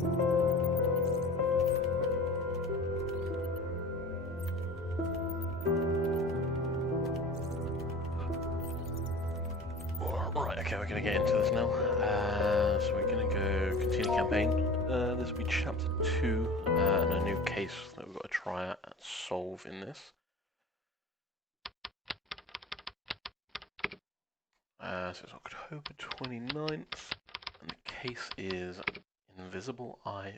Right, okay, we're going to get into this now. So we're going to go continue campaign. This will be chapter 2, and a new case that we've got to try and solve in this. So it's October 29th, and the case is Invisible Eyes.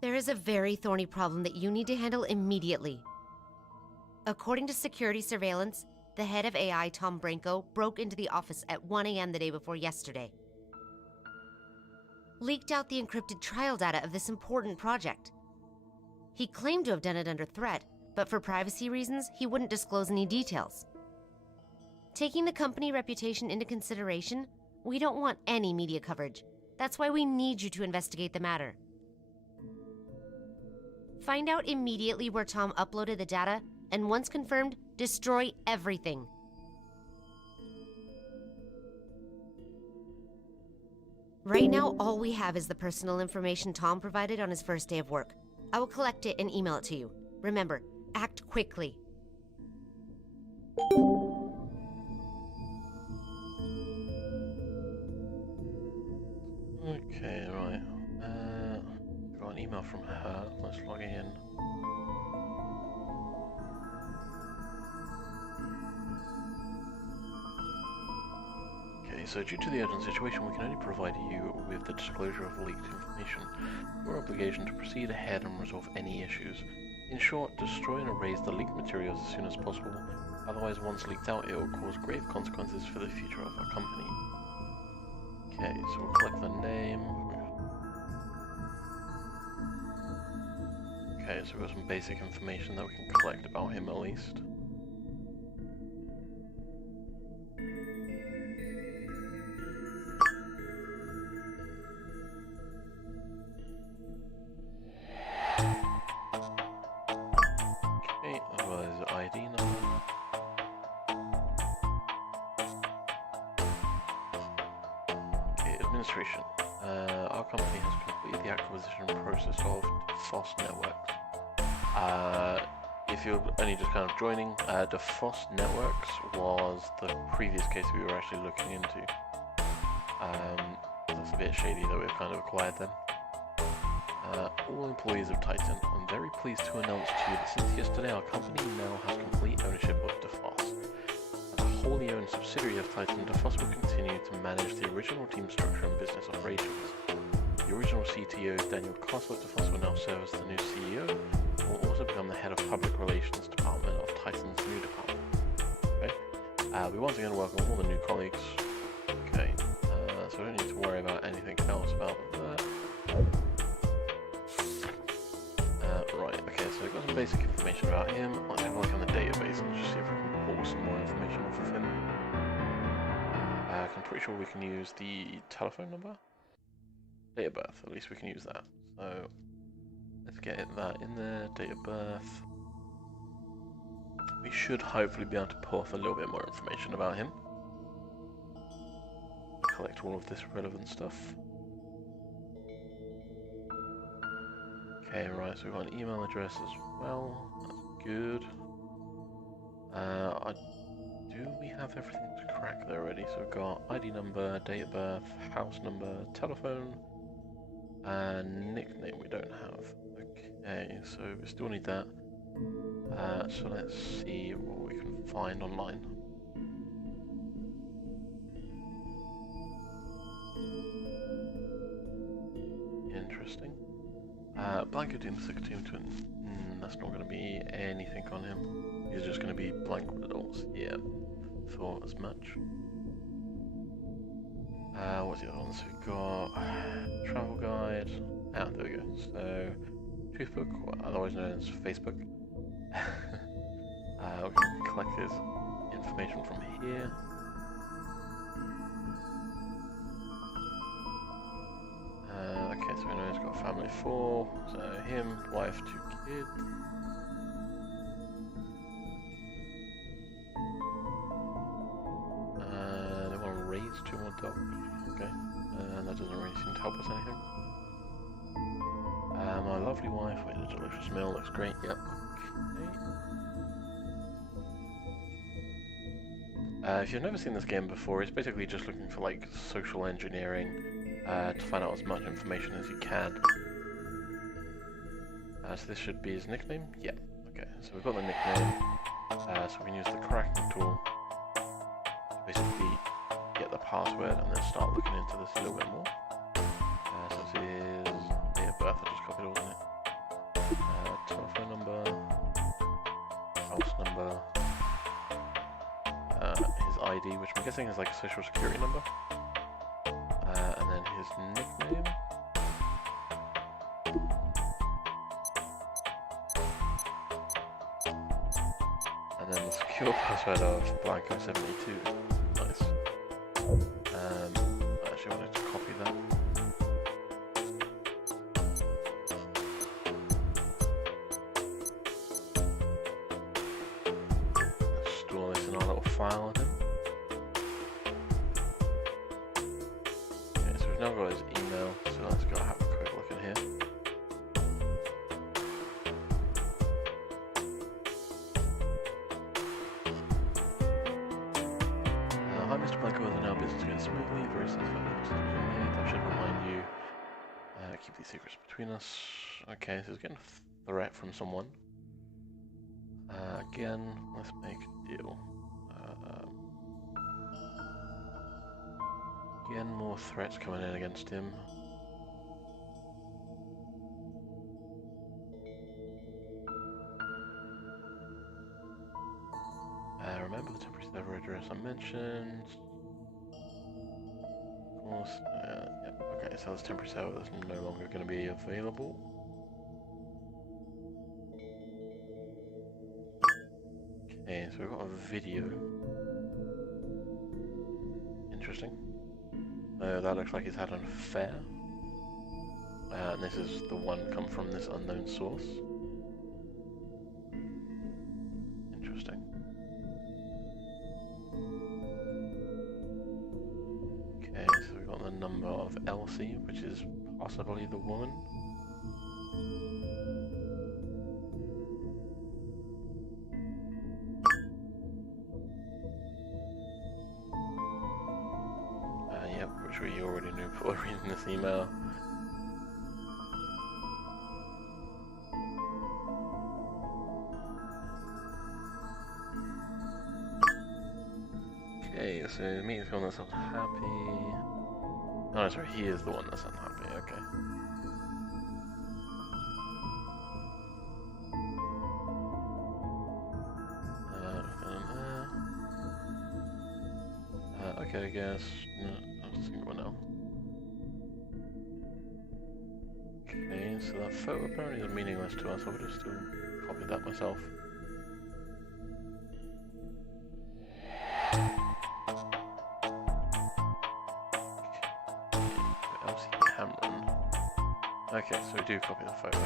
There is a very thorny problem that you need to handle immediately. According to security surveillance, the head of AI, Tom Branco, broke into the office at 1 a.m. the day before yesterday. Leaked out the encrypted trial data of this important project. He claimed to have done it under threat, but for privacy reasons, he wouldn't disclose any details. Taking the company reputation into consideration, we don't want any media coverage. That's why we need you to investigate the matter. Find out immediately where Tom uploaded the data, and once confirmed, destroy everything. Right now, all we have is the personal information Tom provided on his first day of work. I will collect it and email it to you. Remember, act quickly. Okay, right. Got an email from her. Let's log in. Okay, so due to the urgent situation, we can only provide you with the disclosure of leaked information. Your obligation to proceed ahead and resolve any issues. In short, destroy and erase the leaked materials as soon as possible. Otherwise, once leaked out, it will cause grave consequences for the future of our company. Okay, so we'll collect the name. Okay, so we've got some basic information that we can collect about him at least. Okay, as well as the ID number. Okay, administration. Our company has completed the acquisition process of FOSS Networks. If you're only just kind of joining, the FOSS Networks was the previous case we were actually looking into. That's a bit shady that we've kind of acquired them. All employees of Titan, I'm very pleased to announce to you that since yesterday our company now has complete ownership of DeFoss. As a wholly owned subsidiary of Titan, DeFoss will continue to manage the original team structure and business operations. The original CTO, Daniel Castle at DeFoss, will now serve as the new CEO, and will also become the head of public relations department of Titan's new department. Okay? We once again welcome all the new colleagues. Okay, so I don't need to worry about anything else about that. Right, okay, so I've got some basic information about him. Let's have a look on the database and just see if we can pull some more information off of him. I'm pretty sure we can use the telephone number? Date of birth, at least we can use that. So, let's get that in there, date of birth. We should hopefully be able to pull off a little bit more information about him. Collect all of this relevant stuff. Okay, right, so we've got an email address as well. That's good. Do we have everything to crack there already? So we've got ID number, date of birth, house number, telephone, and nickname we don't have. Okay, so we still need that. So let's see what we can find online. Interesting. Blank identity twin. That's not going to be anything on him. He's just going to be blank results. Yeah, thought as much. What's the other ones? We've got travel guide. Ah, there we go. So, Truthbook, otherwise known as Facebook. We can collect his information from here. Okay, so we know he's got a family of 4, so him, wife, 2 kids. dog. Okay. That doesn't really seem to help us anything. My lovely wife made a delicious meal. Looks great. Yep. Okay. If you've never seen this game before, it's basically just looking for like social engineering to find out as much information as you can. So this should be his nickname? Yeah. Okay, so we've got the nickname. So we can use the cracking tool to basically get the password and then start looking into this a little bit more. So this is date of birth, I just copied all in it. Telephone number, house number, his ID, which I'm guessing is like a social security number, and then his nickname. And then the secure password of Blanco72. Nice. I actually wanted to copy that. Let's store this in our little file with him. Okay, so we've now got his email, so let's go have a quick look in here. Hi Mr. Blanco, whether now business going smoothly, very satisfying. That should remind you. Keep these secrets between us. Okay, so he's getting a threat from someone. Again, let's make a deal. Again, more threats coming in against him. Remember the temporary server address I mentioned. Of course, yep. Okay, so this temporary server is no longer going to be available. Okay, so we've got a video. Interesting. That looks like he's had an affair. And this is the one come from this unknown source. Interesting. Okay, so we've got the number of Elsie, which is possibly the woman. Yep, which we already knew before reading this email. Okay, so me is the one that's unhappy. Oh, sorry, he is the one that's unhappy, okay. Okay, I guess. No, I'll just go now. Okay, so that photo apparently is meaningless to us, I would have still copied that myself. Okay, so we do copy the photo.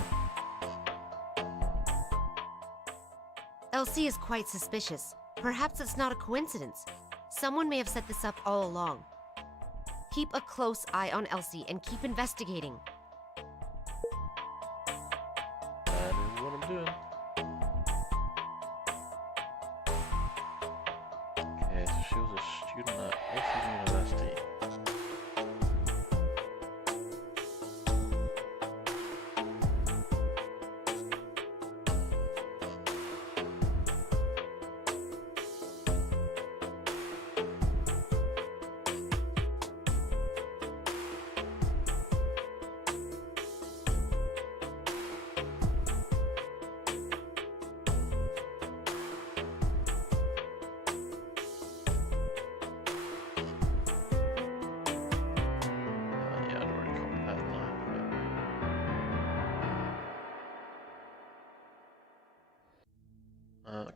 Elsie is quite suspicious. Perhaps it's not a coincidence. Someone may have set this up all along. Keep a close eye on Elsie and keep investigating. That is what I'm doing. Okay, so she was a student at Oxford University.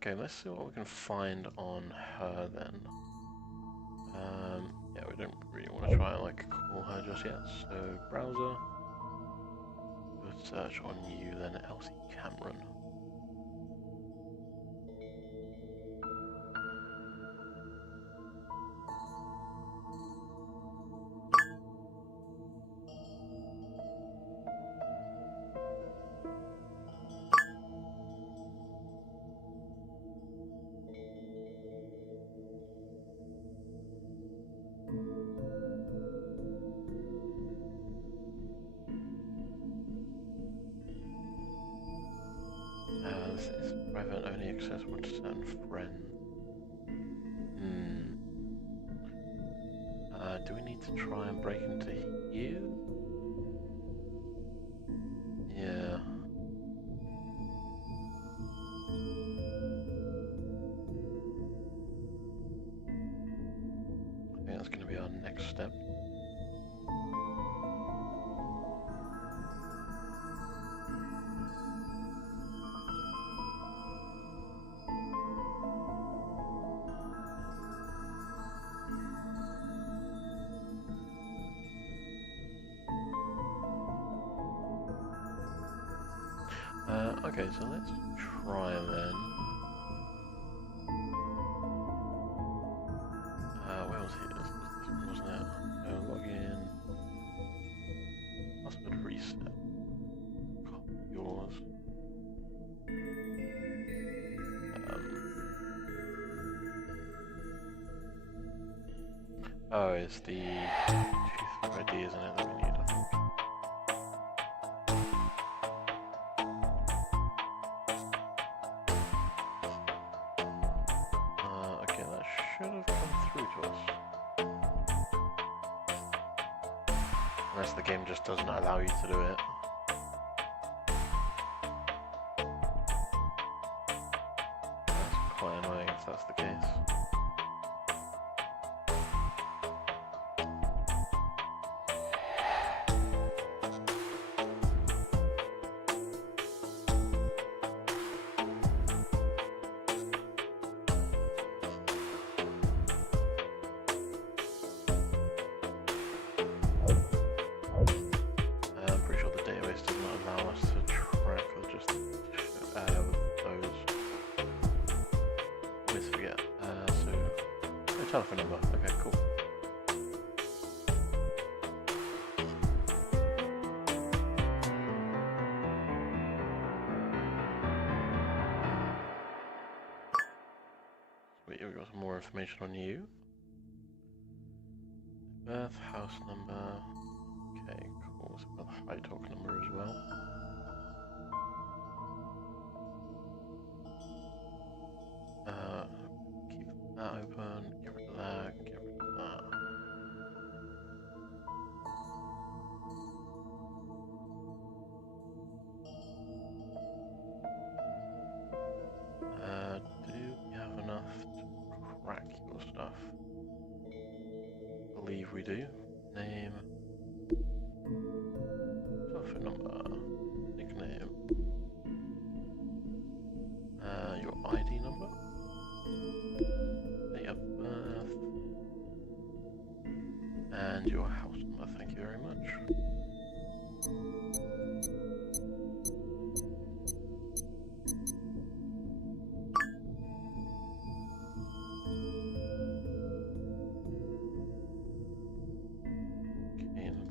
Okay, let's see what we can find on her then. Yeah, we don't really want to try and like call her just yet. So browser, we'll search on you then, Elsie Cameron. This is private, only accessible to certain friends. Do we need to try and break into here? Yeah. I think that's going to be our next step. Okay, so let's try then. Where was he? This one, wasn't it? Log in. Password reset. Copy yours. Oh, it's the 2-3 ID, isn't it, that we need, I think. Okay, that should have come through to us. Unless the game just doesn't allow you to do it. That's quite annoying if that's the case. Telephone number. Okay, cool. Sweet, we've got some more information on you. Birth, house number. Okay, cool. So we've got the high talk number as well. Keep that open. Get rid of that. Get rid of that. Do we have enough to crack your stuff? I believe we do. Name. Telephone number. Nickname. Your ID number. Date of birth. And your house number. Thank you very much.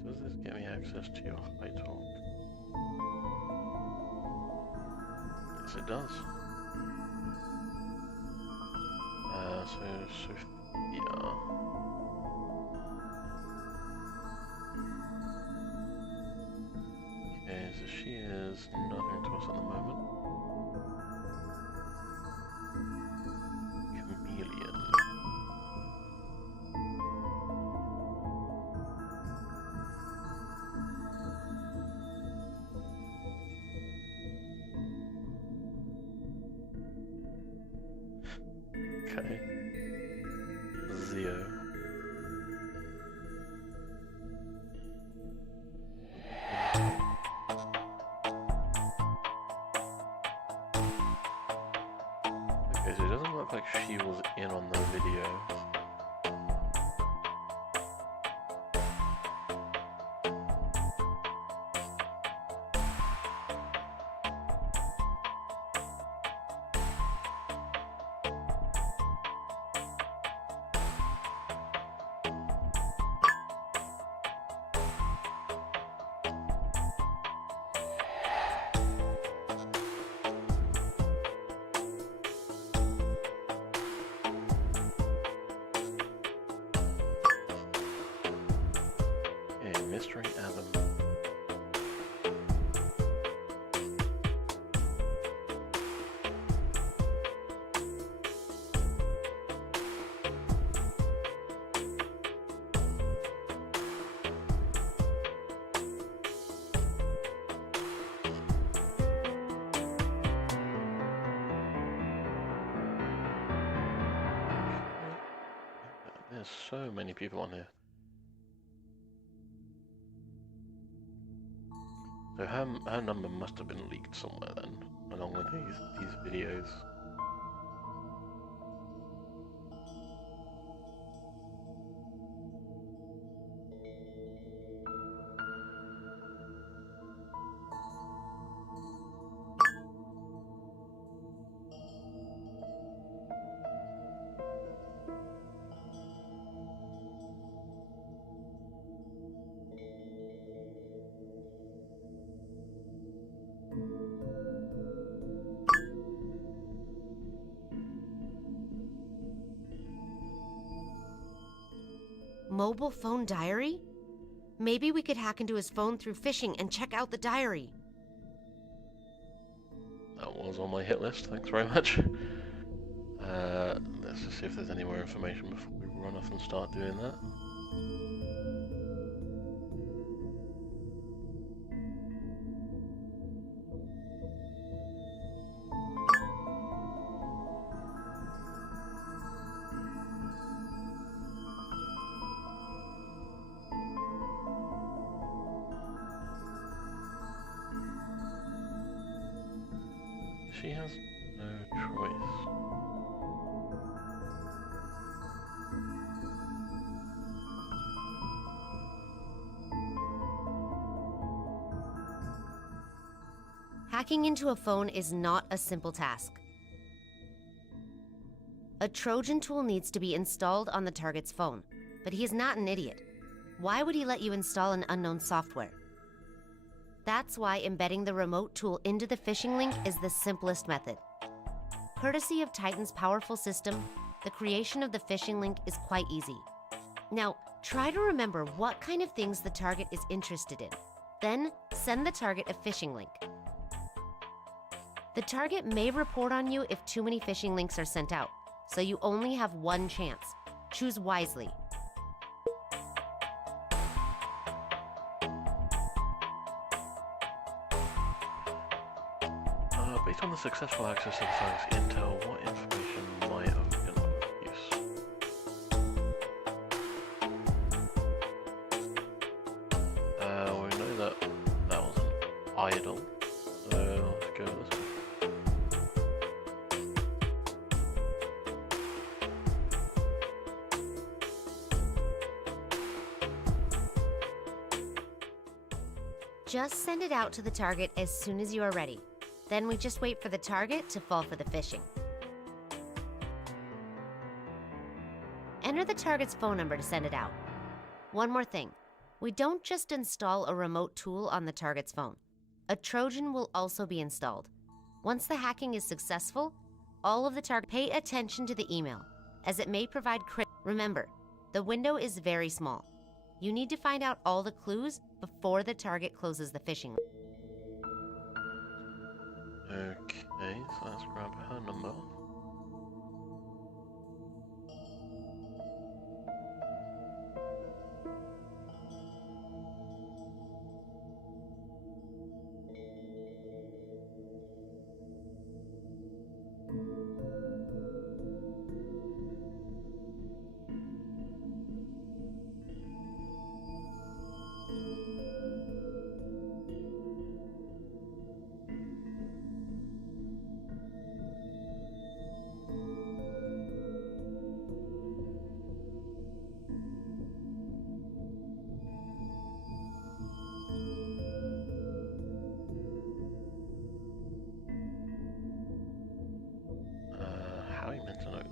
Does this get me access to your high talk? Yes, it does. So Sophia. Okay, so she is nothing to us at the moment. Chameleon. Okay. Zio. Okay, so it doesn't look like she was in on the video. so many people on here. So her number must have been leaked somewhere then, along with these videos. Mobile phone diary? Maybe we could hack into his phone through phishing and check out the diary. That was on my hit list, thanks very much. Let's just see if there's any more information before we run off and start doing that. She has no choice. Hacking into a phone is not a simple task. A Trojan tool needs to be installed on the target's phone, but he is not an idiot. Why would he let you install an unknown software? That's why embedding the remote tool into the phishing link is the simplest method. Courtesy of Titan's powerful system, the creation of the phishing link is quite easy. Now, try to remember what kind of things the target is interested in. Then, send the target a phishing link. The target may report on you if too many phishing links are sent out, so you only have one chance. Choose wisely. Based on the successful access to the target's intel, what information might have been of use? We know that was an idol, so let's go with this one. Just send it out to the target as soon as you are ready. Then we just wait for the target to fall for the phishing. Enter the target's phone number to send it out. One more thing. We don't just install a remote tool on the target's phone. A Trojan will also be installed. Once the hacking is successful, all of the target pay attention to the email, as it may provide Remember, the window is very small. You need to find out all the clues before the target closes the phishing. Okay, so let's grab her number. How are you meant to know that?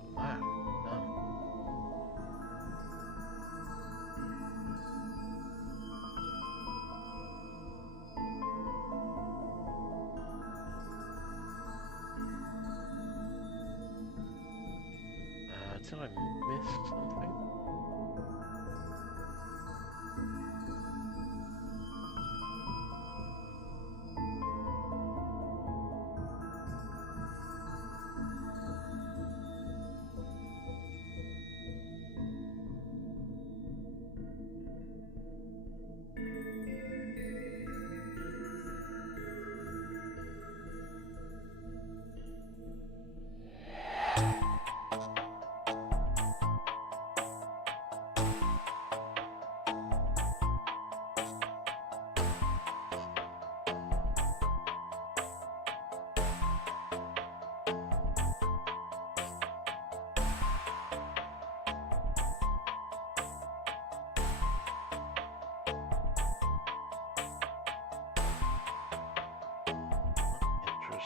Did I miss something?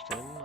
interesting.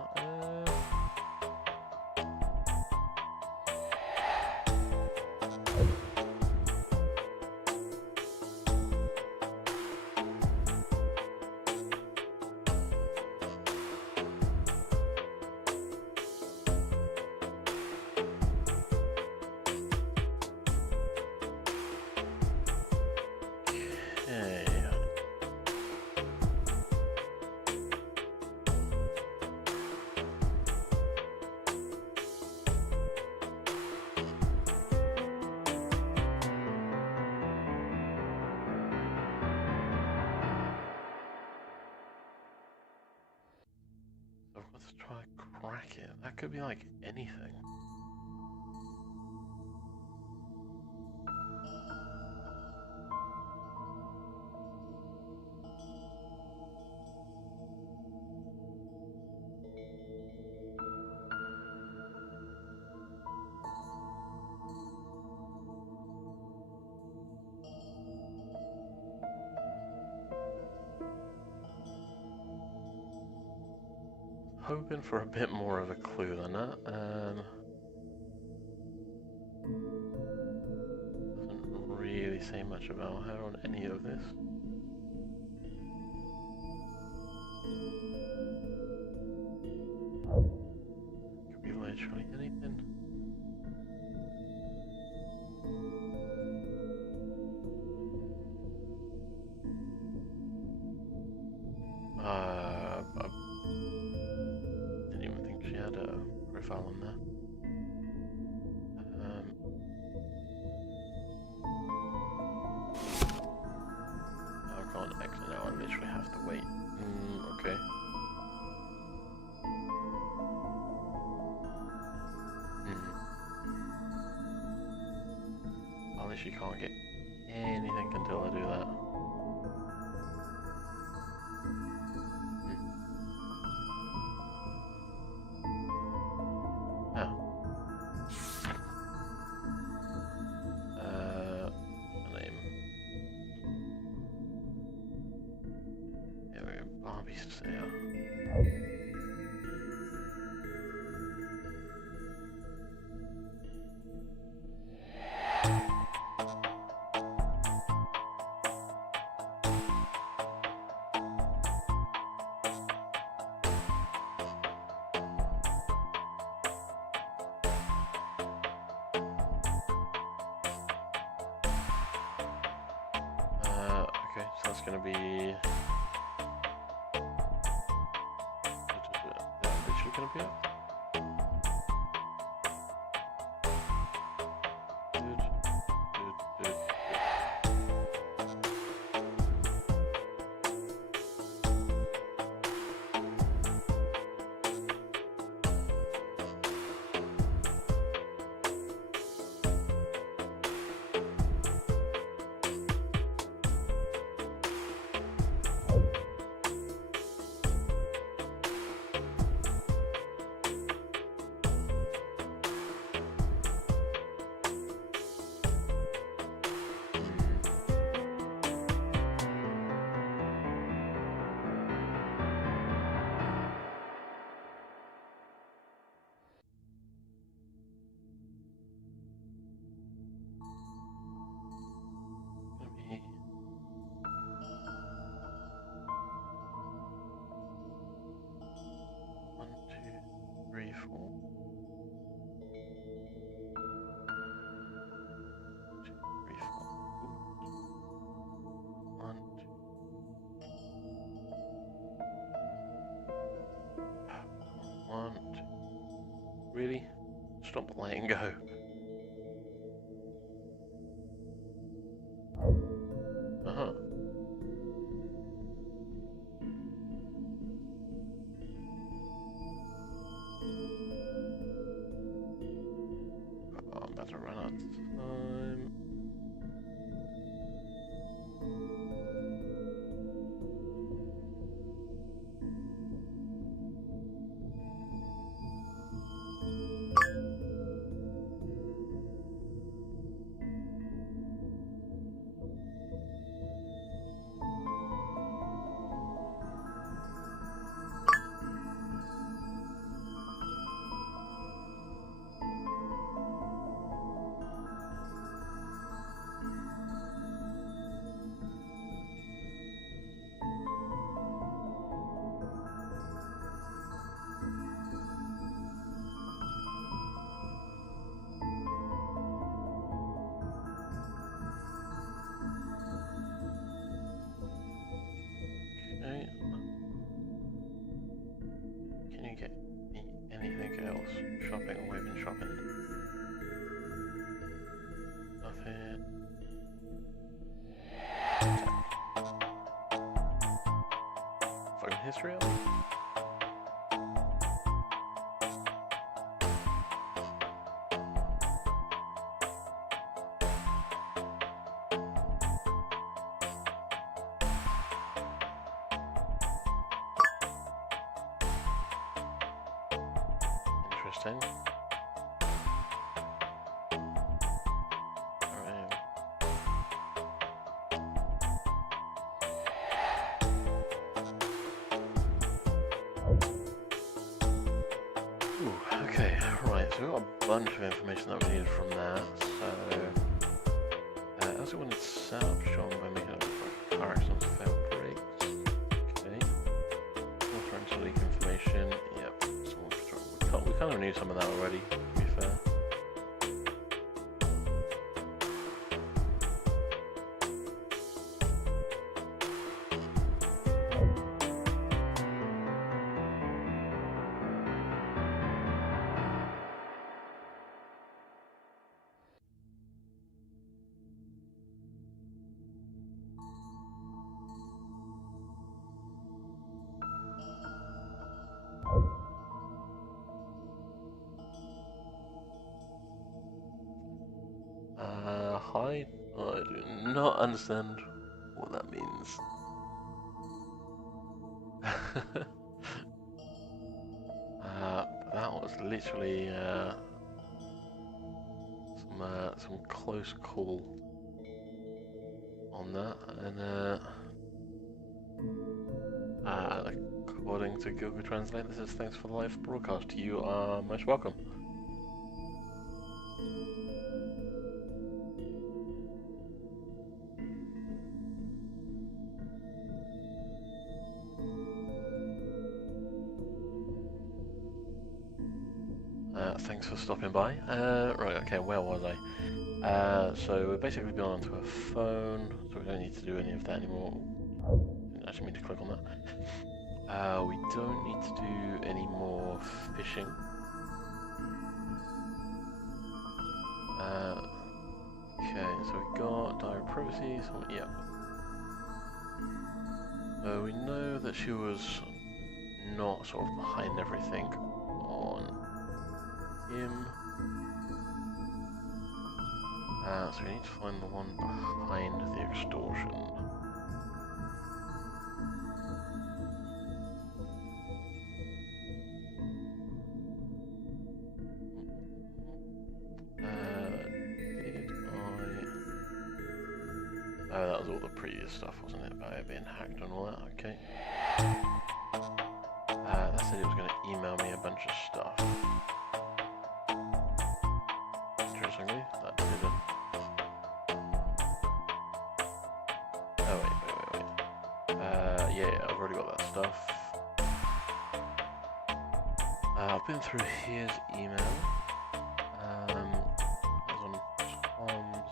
Let's try crack it. That could be like anything. Hoping for a bit more of a clue than that. Doesn't really say much about her on any of this. Could be literally anything. I didn't even think she had a profile on there. I can't exit now, I literally have to wait. Okay. At least you can't get anything until I do that. Okay, so that's going to be... literally going to be it. Really? Stop letting go. Uh-huh. Oh, I'm about to run out of time. Okay. Anything else? Shopping, away from shopping. Nothing. Phone history at least? Interesting. Alright. Ooh, okay, right, so we've got a bunch of information that we needed from that, so... as we wanted to set up Sean by making up car accidents fail brakes. Okay. Referential leak information, yep. We kind of knew some of that already, to be fair. Hi? I do not understand what that means. That was literally some close call on that, and according to Google Translate, this is thanks for the live broadcast. You are most welcome. Thanks for stopping by. Right, okay, where was I? So we've basically been onto a phone, so we don't need to do any of that anymore. Didn't actually mean to click on that. We don't need to do any more fishing. Okay, so we got diary privacy, so yeah. So we know that she was not sort of behind everything on him. So we need to find the one behind the extortion. Oh, that was all the previous stuff, wasn't it? About it being hacked and all that, okay. That said it was going to email me a bunch of stuff. Interestingly, that didn't. Oh, wait. Yeah, I've already got that stuff. I've been through his email. I was on Tom's.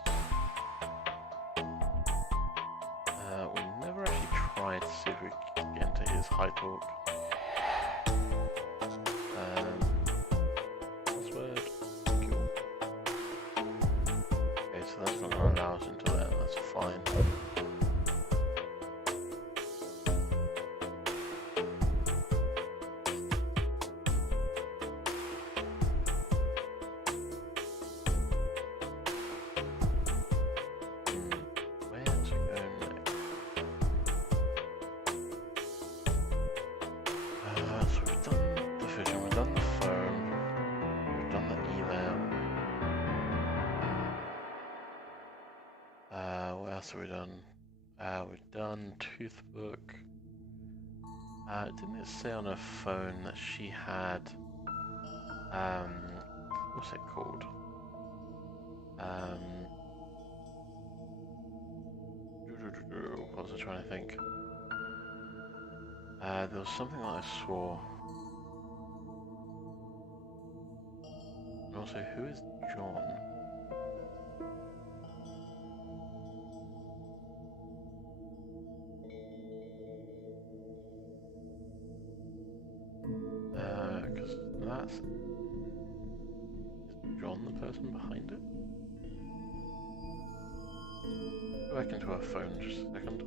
We never actually tried to see if we could get into his high talk. Password. Cool. Okay, so that's not going to allow us into there. That's fine. What have we done? We've done Toothbook. Didn't it say on her phone that she had, what's it called? What was I trying to think? There was something that I saw. And also, who is John? That's... Is John the person behind it? Go back into our phone just a second.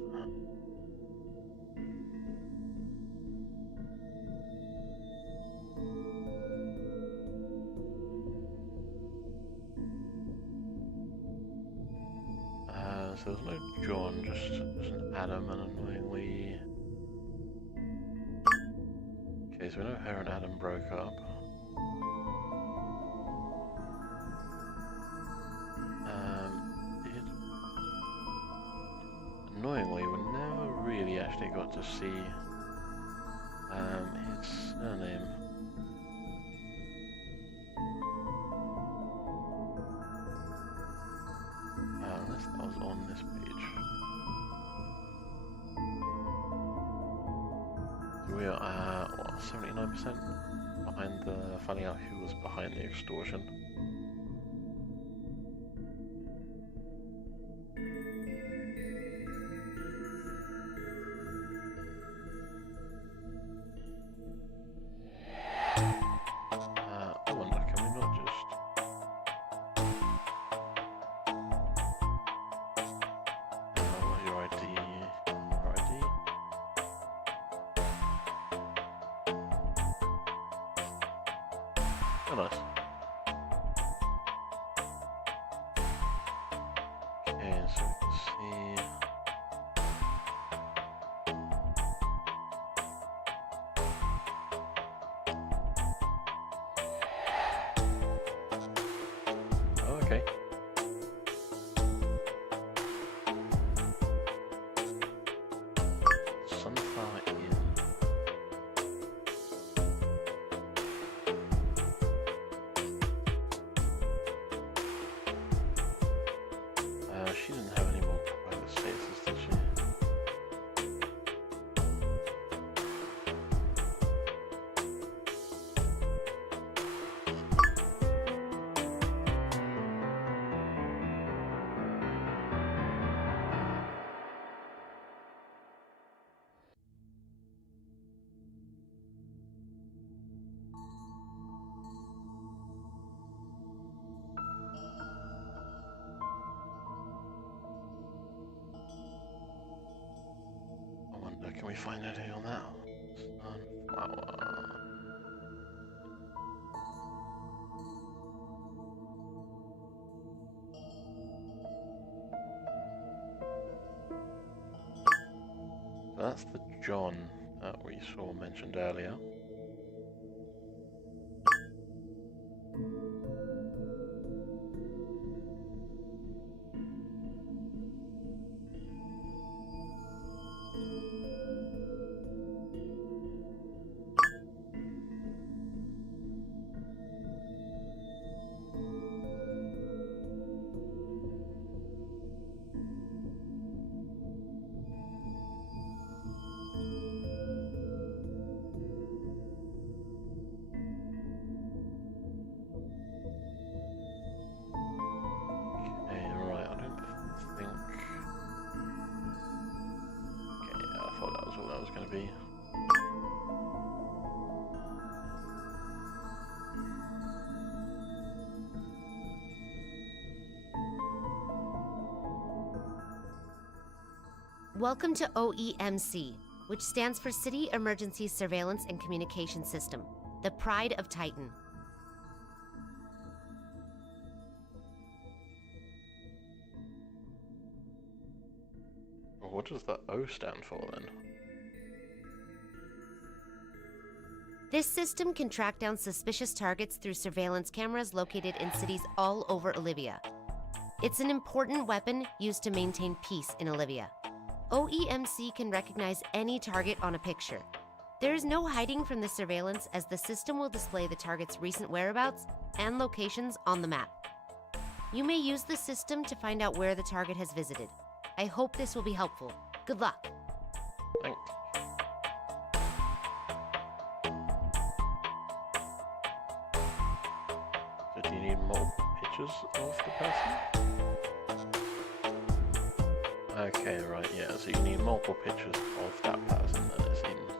So there's no John, just an Adam, and annoyingly... Okay, so we know her and Adam broke up. Annoyingly, we never really actually got to see his surname. Unless that was on this page. So we are, what, 79% behind finding out who was behind the extortion. I wonder, can we not just... what's your ID? Your ID? Oh, nice. Okay, so we can see... Oh, okay. Sunflower Inn. She didn't have any more private spaces, did she? I wonder, can we find anything on that? Sunflower. So that's the John that we saw mentioned earlier. Be. Welcome to OEMC, which stands for City Emergency Surveillance and Communication System, the pride of Titan. What does the O stand for then? This system can track down suspicious targets through surveillance cameras located in cities all over Olivia. It's an important weapon used to maintain peace in Olivia. OEMC can recognize any target on a picture. There is no hiding from the surveillance, as the system will display the target's recent whereabouts and locations on the map. You may use the system to find out where the target has visited. I hope this will be helpful. Good luck. Thanks. So do you need multiple pictures of the person? Okay, right, yeah, so you need multiple pictures of that person then, it seems.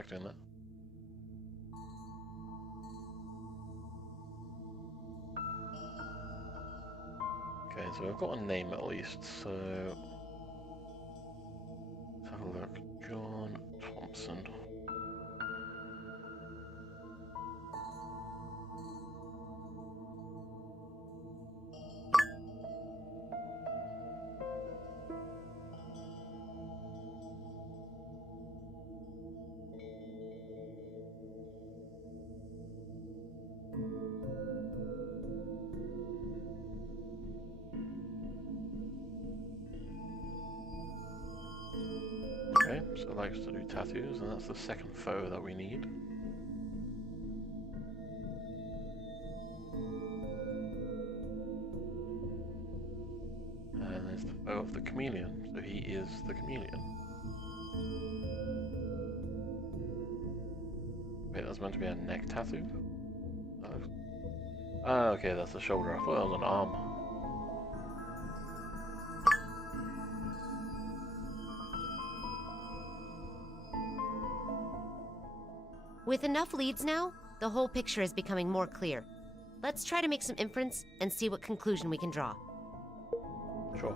expecting that. Okay, so I've got a name at least, so let's have a look. John Thompson. Okay, so likes to do tattoos, and that's the second photo that we need. And there's the photo of the chameleon, so he is the chameleon. Wait, that's meant to be a neck tattoo? Oh, okay, that's the shoulder. I thought it was an arm. With enough leads now, the whole picture is becoming more clear. Let's try to make some inference and see what conclusion we can draw. Sure.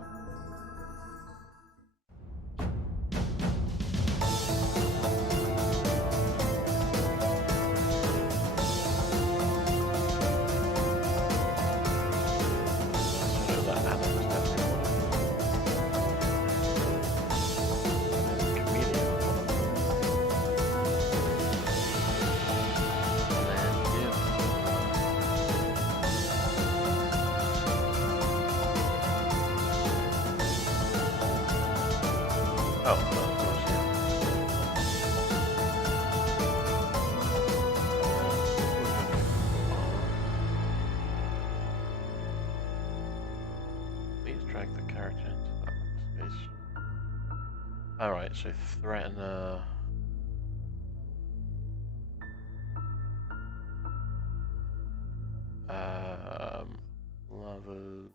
Oh, of course, please drag the character into that space. Alright, so threaten lovers.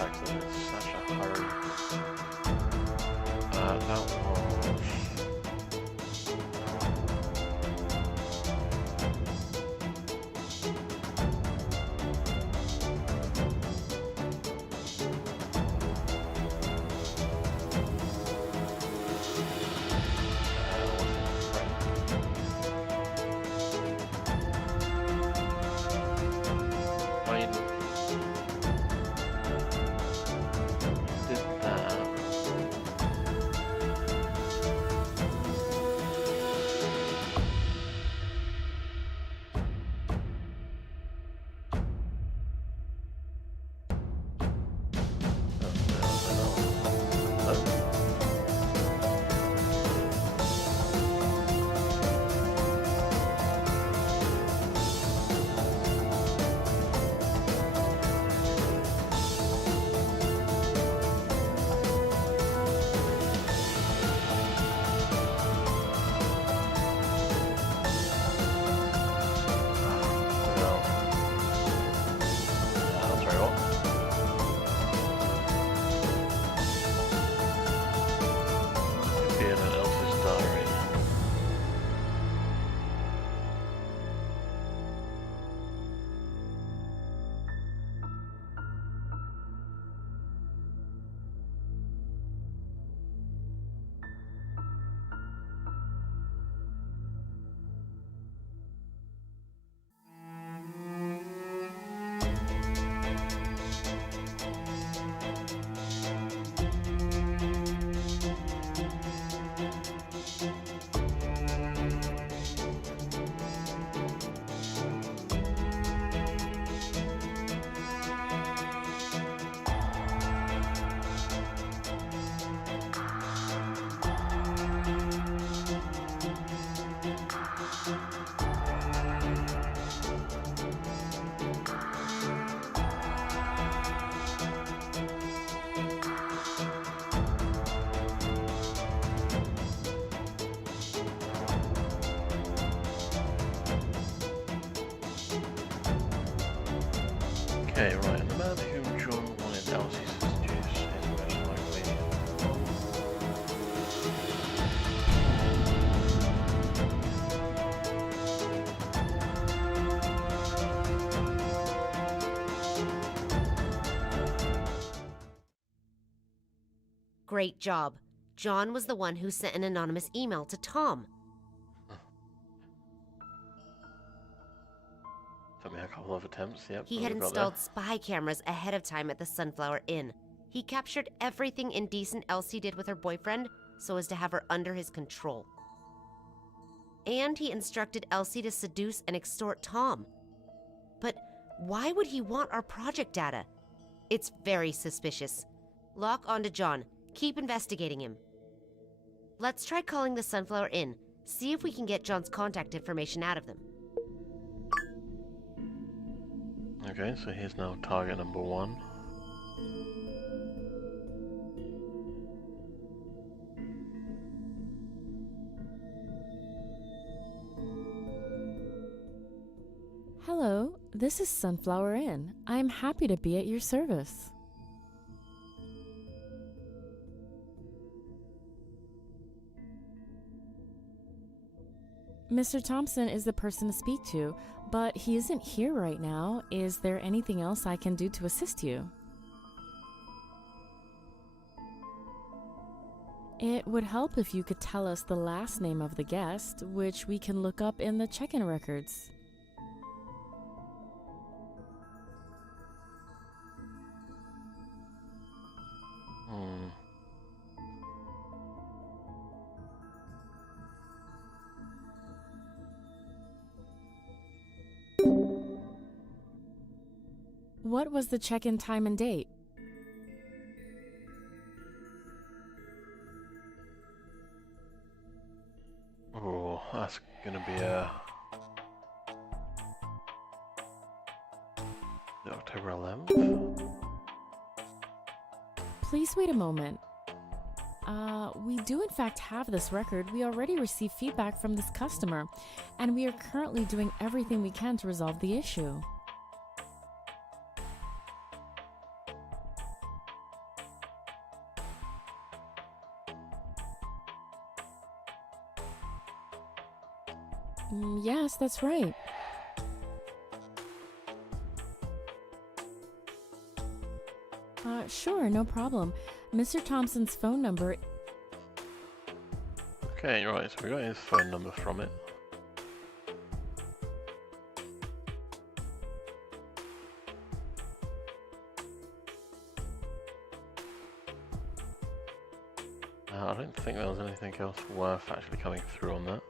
Actually, it's such a hurry. That was... Okay, right, and the man whom John wanted Elsie to seduce is most likely. Great job. John was the one who sent an anonymous email to Tom. Took me a couple of attempts, yep. He but had we got installed spy cameras ahead of time at the Sunflower Inn. He captured everything indecent Elsie did with her boyfriend so as to have her under his control. And he instructed Elsie to seduce and extort Tom. But why would he want our project data? It's very suspicious. Lock onto John. Keep investigating him. Let's try calling the Sunflower Inn. See if we can get John's contact information out of them. Okay, so here's now target number 1. Hello, this is Sunflower Inn. I'm happy to be at your service. Mr. Thompson is the person to speak to, but he isn't here right now. Is there anything else I can do to assist you? It would help if you could tell us the last name of the guest, which we can look up in the check-in records. What was the check-in time and date? Oh, that's gonna be a October 11th. Please wait a moment. We do in fact have this record. We already received feedback from this customer, and we are currently doing everything we can to resolve the issue. Yes, that's right. Sure, no problem. Mr. Thompson's phone number... Okay, right, so we got his phone number from it. I don't think there was anything else worth actually coming through on that.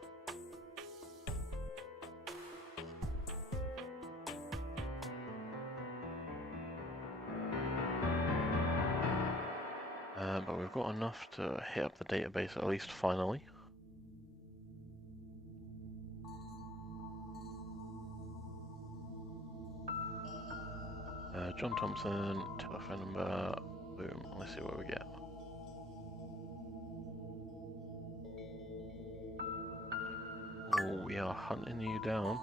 But we've got enough to hit up the database at least finally. John Thompson, telephone number, boom, let's see what we get. Oh, we are hunting you down.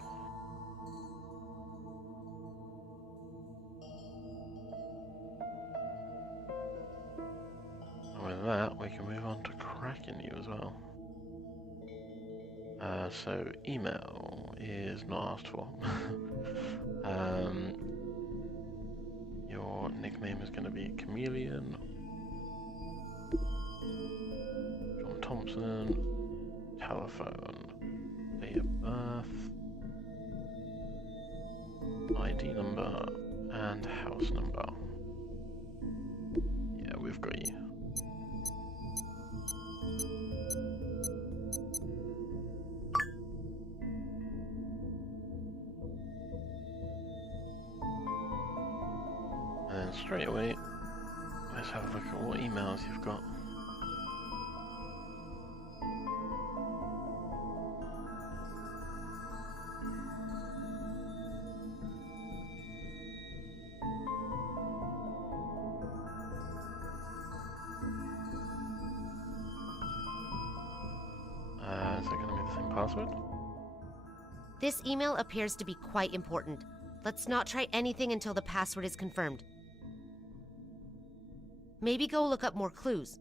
With that, we can move on to cracking you as well. So email is not asked for. Your nickname is going to be Chameleon. John Thompson. Telephone. Date of birth. ID number. And house number. Yeah, we've got you. And straight away, let's have a look at what emails you've got. Is it going to be the same password? This email appears to be quite important. Let's not try anything until the password is confirmed. Maybe go look up more clues.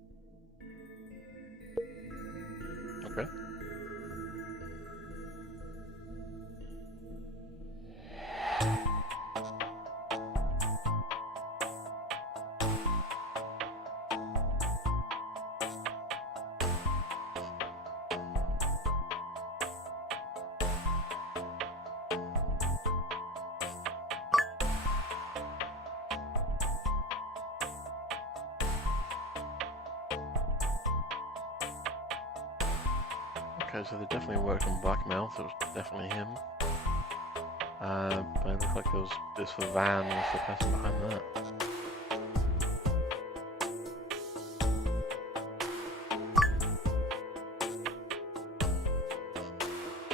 Okay. Okay, so they definitely worked on blackmail, so it was definitely him. But it looked like this van was the person behind that.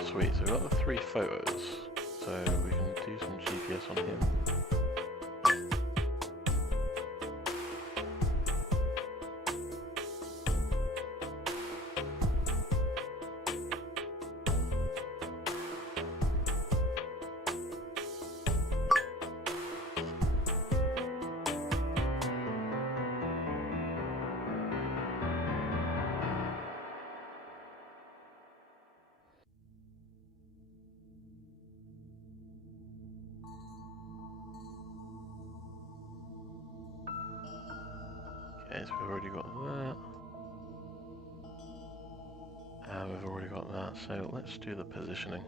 Sweet, so we've got the 3 photos, so we can do some GPS on him. Okay, so we've already got that. And we've already got that, so let's do the positioning.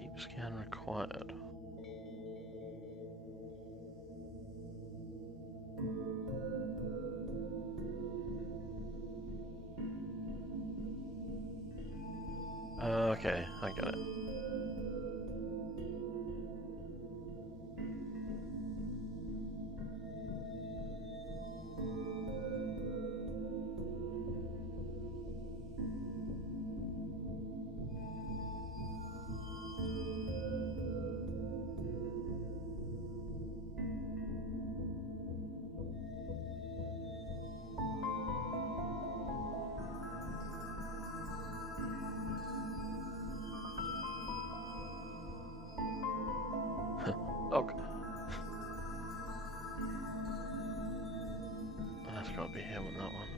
Deep scan required. Okay, I get it. Dog. That's gotta be him on that one.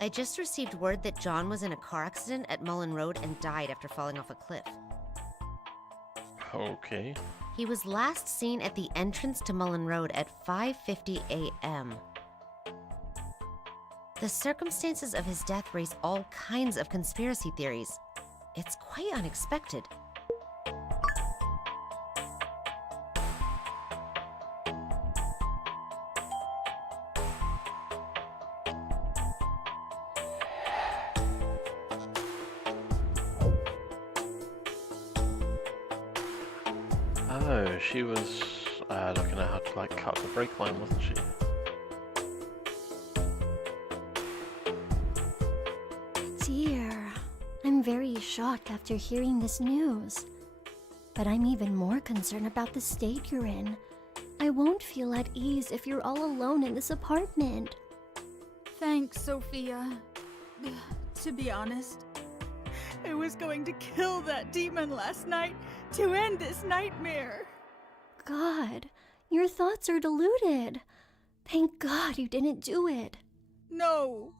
I just received word that John was in a car accident at Mullen Road and died after falling off a cliff. Okay. He was last seen at the entrance to Mullen Road at 5:50 a.m. The circumstances of his death raise all kinds of conspiracy theories. It's quite unexpected. Oh, she was looking at how to like cut the brake line, wasn't she? Dear, I'm very shocked after hearing this news. But I'm even more concerned about the state you're in. I won't feel at ease if you're all alone in this apartment. Thanks, Sophia. To be honest, I was going to kill that demon last night to end this nightmare. God, your thoughts are deluded. Thank God you didn't do it. No.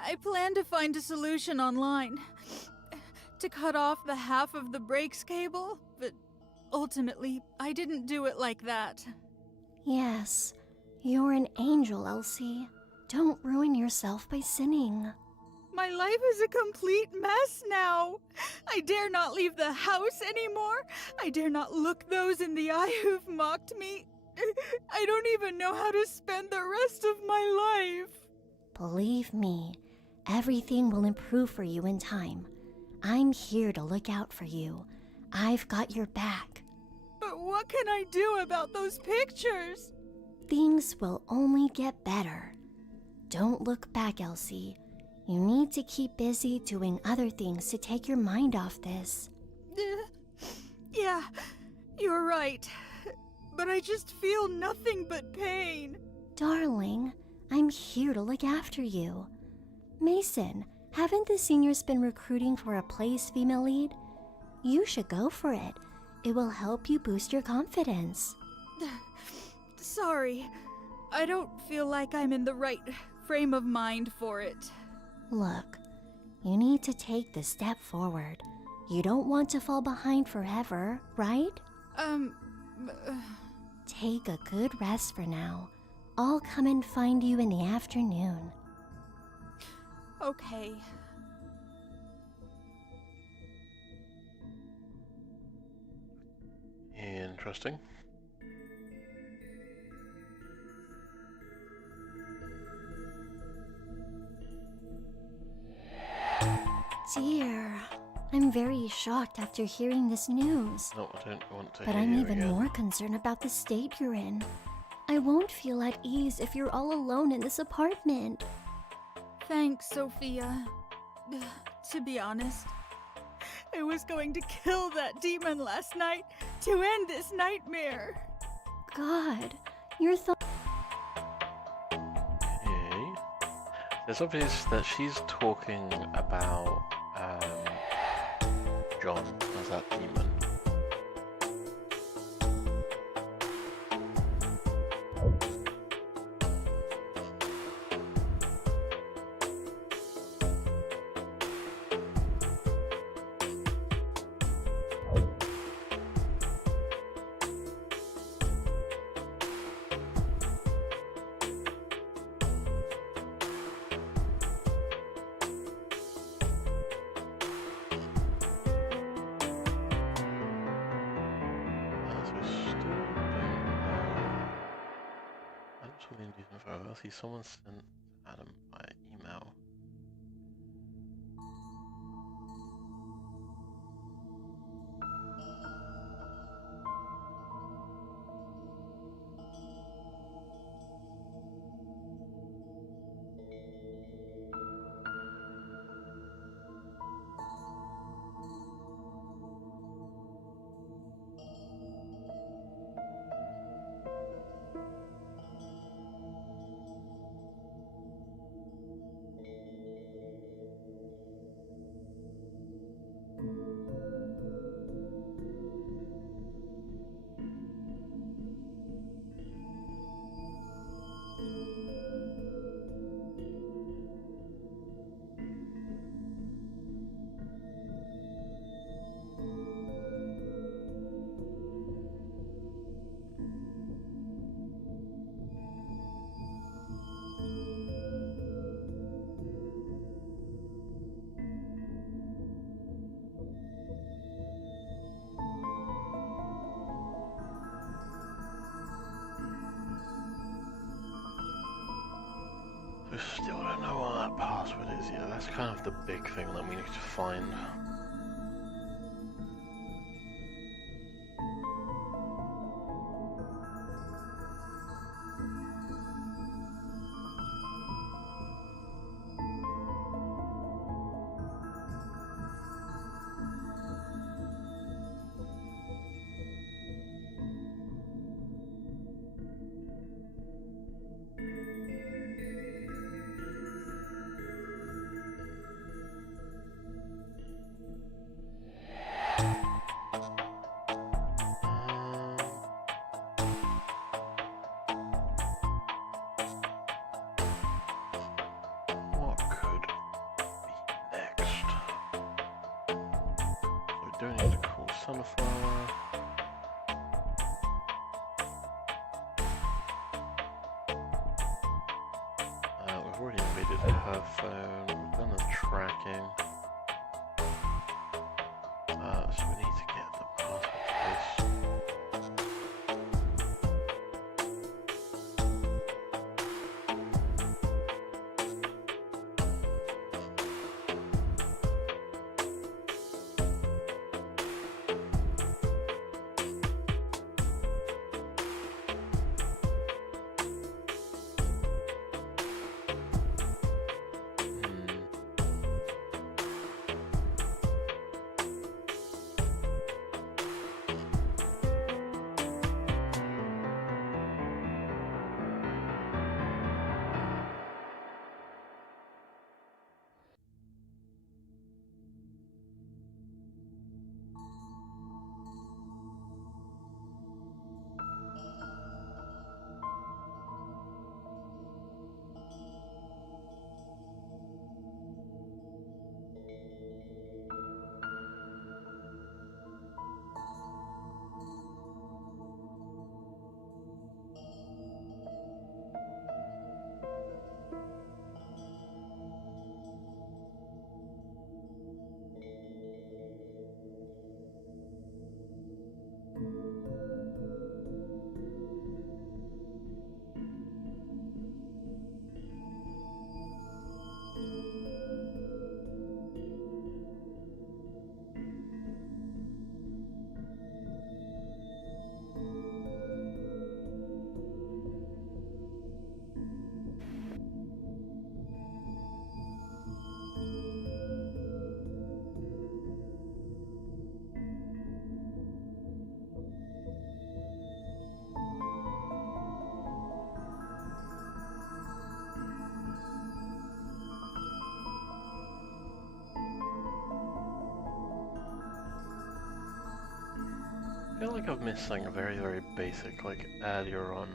I planned to find a solution online. To cut off the half of the brakes cable, but ultimately, I didn't do it like that. Yes, you're an angel, Elsie. Don't ruin yourself by sinning. My life is a complete mess now. I dare not leave the house anymore. I dare not look those in the eye who've mocked me. I don't even know how to spend the rest of my life. Believe me, everything will improve for you in time. I'm here to look out for you. I've got your back. But what can I do about those pictures? Things will only get better. Don't look back, Elsie. You need to keep busy doing other things to take your mind off this. Yeah, you're right. But I just feel nothing but pain. Darling, I'm here to look after you. Mason, haven't the seniors been recruiting for a plays female lead? You should go for it. It will help you boost your confidence. Sorry, I don't feel like I'm in the right frame of mind for it. Look, you need to take the step forward. You don't want to fall behind forever, right? Take a good rest for now. I'll come and find you in the afternoon. Okay. Interesting. Dear, I'm very shocked after hearing this news. No, I don't want to But hear I'm you even again. more concerned about the state you're in. I won't feel at ease if you're all alone in this apartment. Thanks, Sophia. To be honest, I was going to kill that demon last night to end this nightmare. God, your thoughts. Okay. It's obvious that she's talking about John as that demon. I see someone sent Adam by email. I still don't know what that password is yet. That's kind of the big thing that we need to find. What could be next? We don't need to call Sunflower. We've already invaded her phone, we've done the tracking. So we need to get the password to this. feel like I've missed something very, very basic, like earlier on.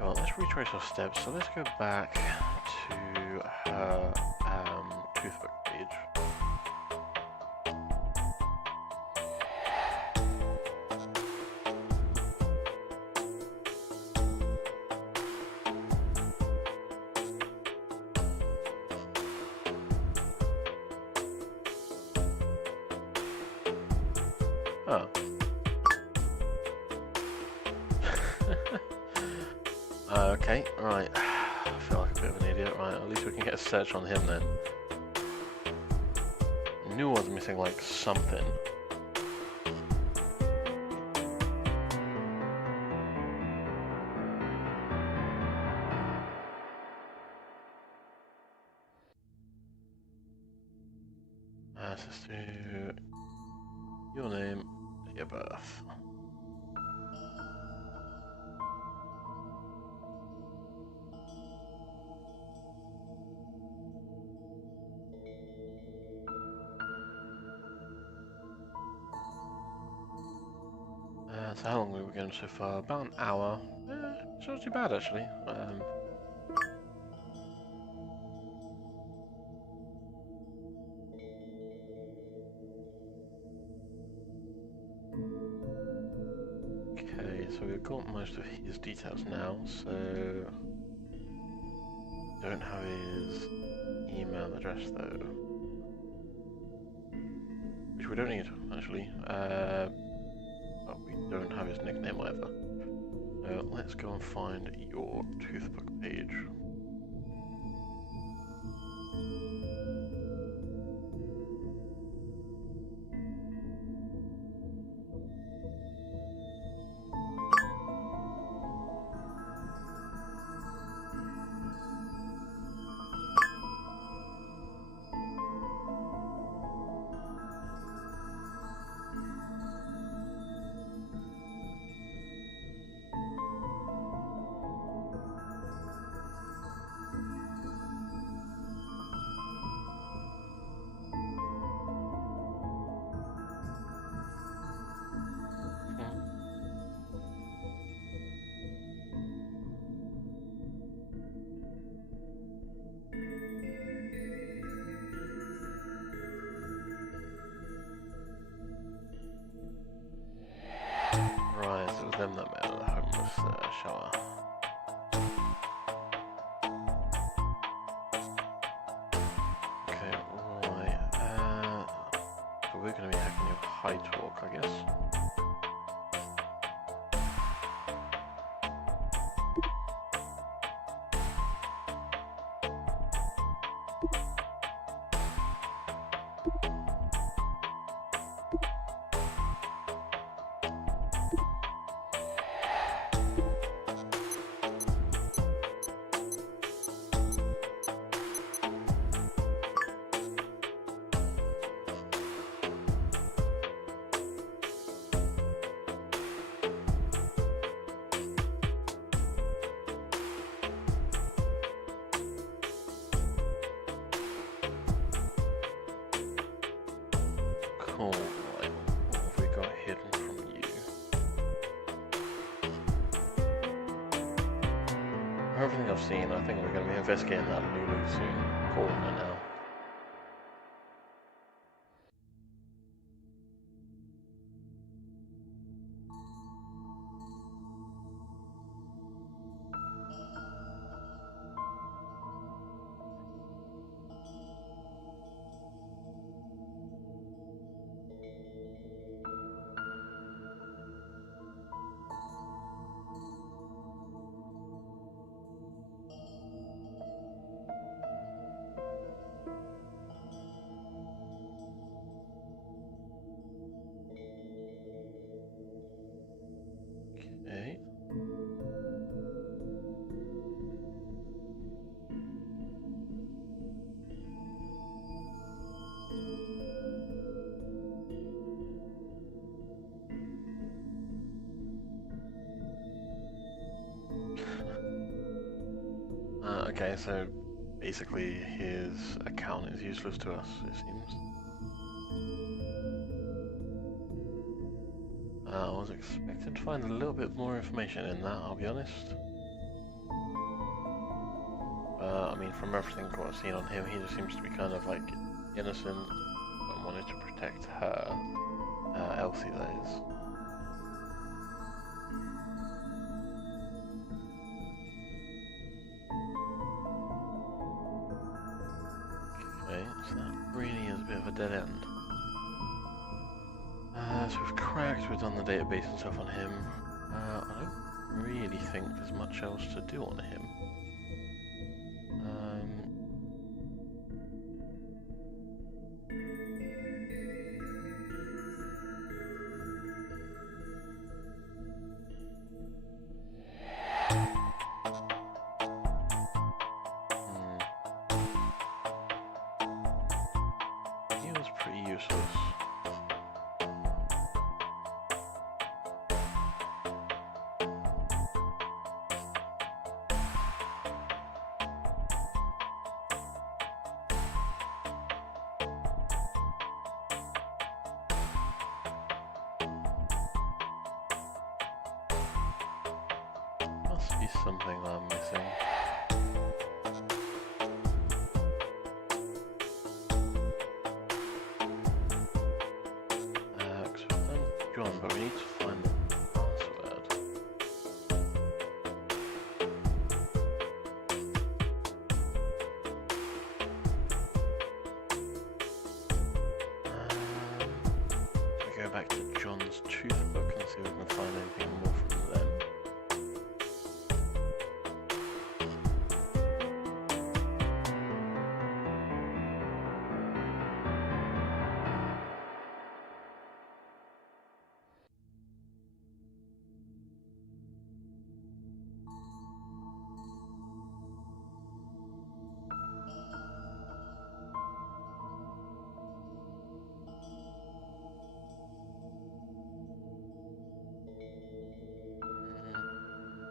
Well, let's retrace our steps. So let's go back to her toothbook page. Oh. Okay, right. I feel like a bit of an idiot. Right, at least we can get a search on him then. Knew I was missing like something. Let's do your name, your birth. So how long were we going so far? About an hour. It's not too bad actually. Okay, so we've got most of his details now, so don't have his email address though. Which we don't need actually. But we don't have his nickname either. So let's go and find your toothbook page. Right, so it was them that met at the homeless shower. Okay, right. So we're going to be hacking your high talk, I guess. Cool, right. What have we got hidden from you? From everything I've seen, I think we're going to be investigating that Lulu soon. Calling her now. Okay, so basically his account is useless to us, it seems. I was expecting to find a little bit more information in that, I'll be honest. I mean, from everything I've seen on him, he just seems to be kind of like innocent and wanted to protect her. Elsie, that is. Okay, so that really is a bit of a dead end. So we've cracked, we've done the database and stuff on him. I don't really think there's much else to do on him. He was pretty useless. Must be something I'm missing. Because we've done John, but we need to find the password. We go back to John's tooth book and see if we can find anything more from them.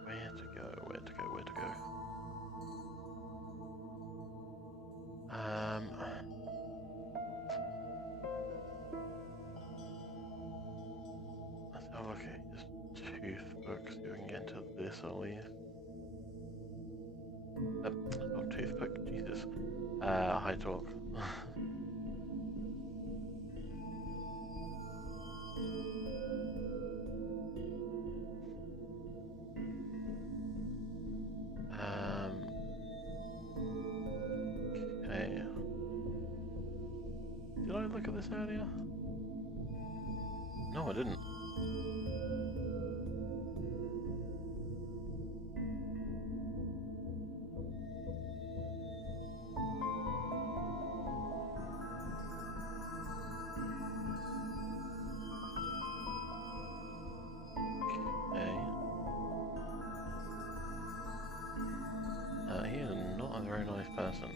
Where to go? Where to go? Where to go? Let's have a look at his tooth book, see if we can get into this at least. Not tooth book, Jesus. High talk. Okay. Did I look at this earlier? No, I didn't. Okay. He is not a very nice person.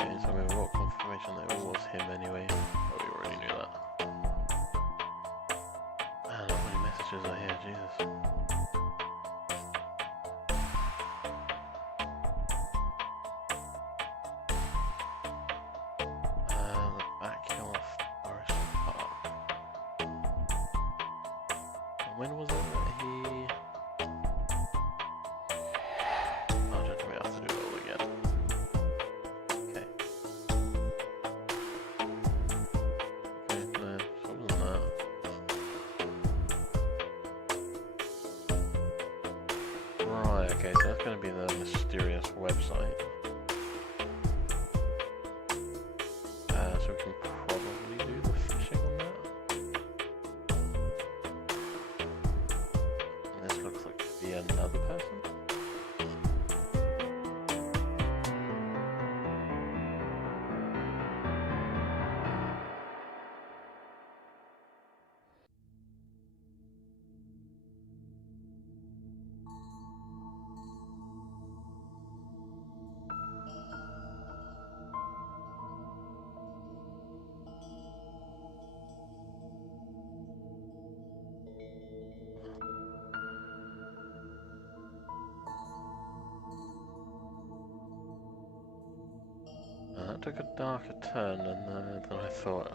Okay, so we've got confirmation that it was him anyway, but we already knew that. Man, how many messages are here, Jesus. The backyard forest park. And when was it that he... Oh, I don't think we have to do it all again. Okay. Okay, no, so it wasn't that. Right, okay, so that's going to be the mysterious website. So we can probably do the fishing on that. And this looks like another person? That took a darker turn than I thought.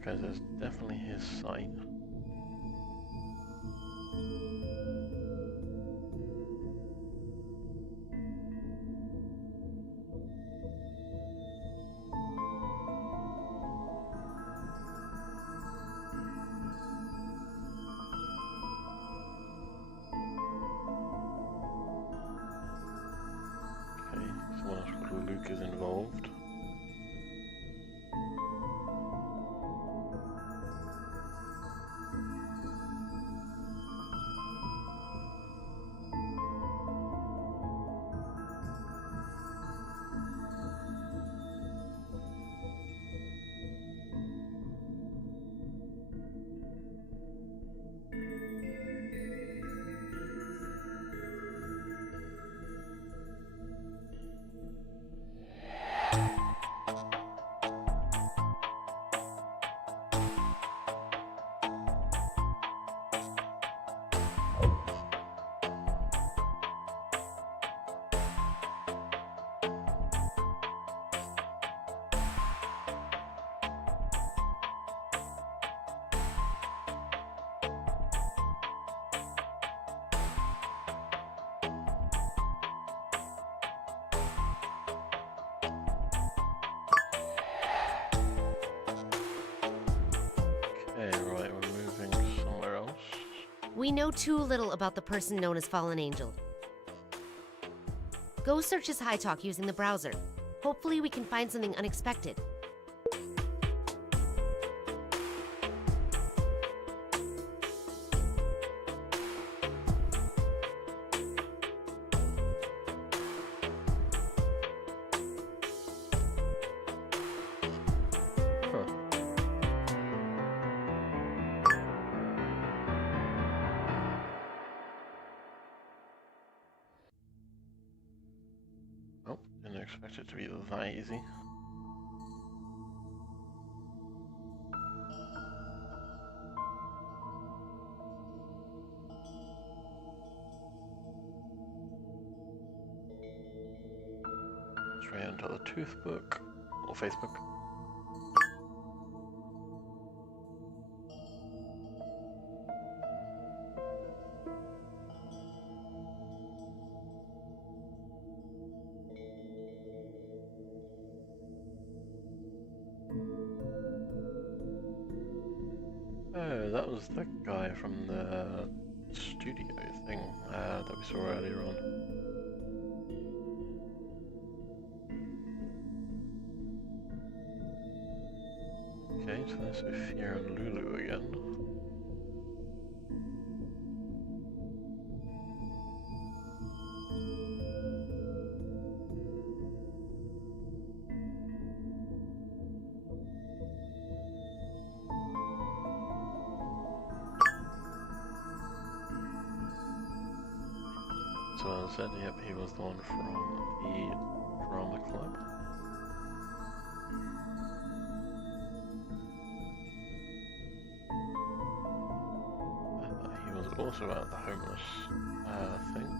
Okay, there's definitely his site. Okay, someone else called Luke is involved. Okay, right, we're moving somewhere else. We know too little about the person known as Fallen Angel. Go search his high talk using the browser. Hopefully we can find something unexpected. Huh. Oh, didn't expect it to be that easy. Straight into the toothbook or Facebook. Oh, that was the guy from the studio thing that we saw earlier on. Okay, so there's Sophia and Lulu again. So I said, yep, he was the one from the drama club. He was also at the homeless thing.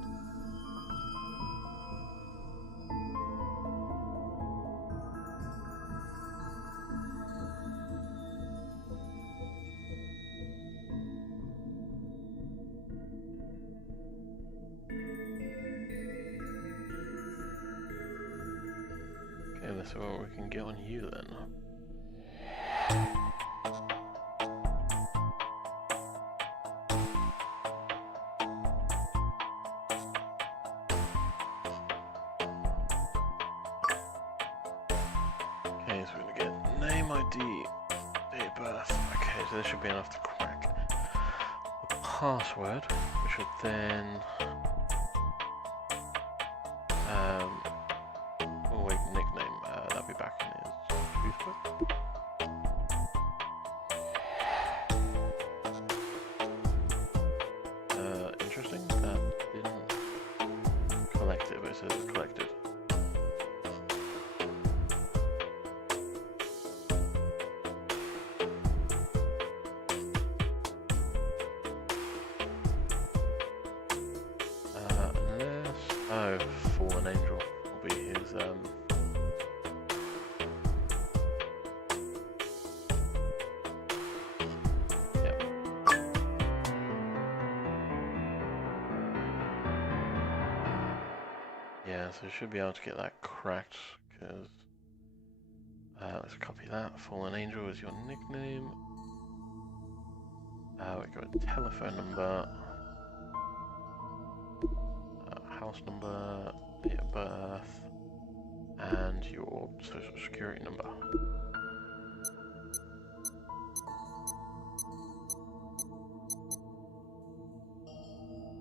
so we can get on you then. Okay, so we're gonna get name, ID, date of birth. Okay, so this should be enough to crack the password, which would then oh wait, nickname. That'll be back in his Facebook. Interesting. That didn't collect it, but it says it collected. Unless fallen angel will be his yep. Yeah, so we should be able to get that cracked, because let's copy that. Fallen angel is your nickname. We got a telephone number, house number, date of birth, and your social security number.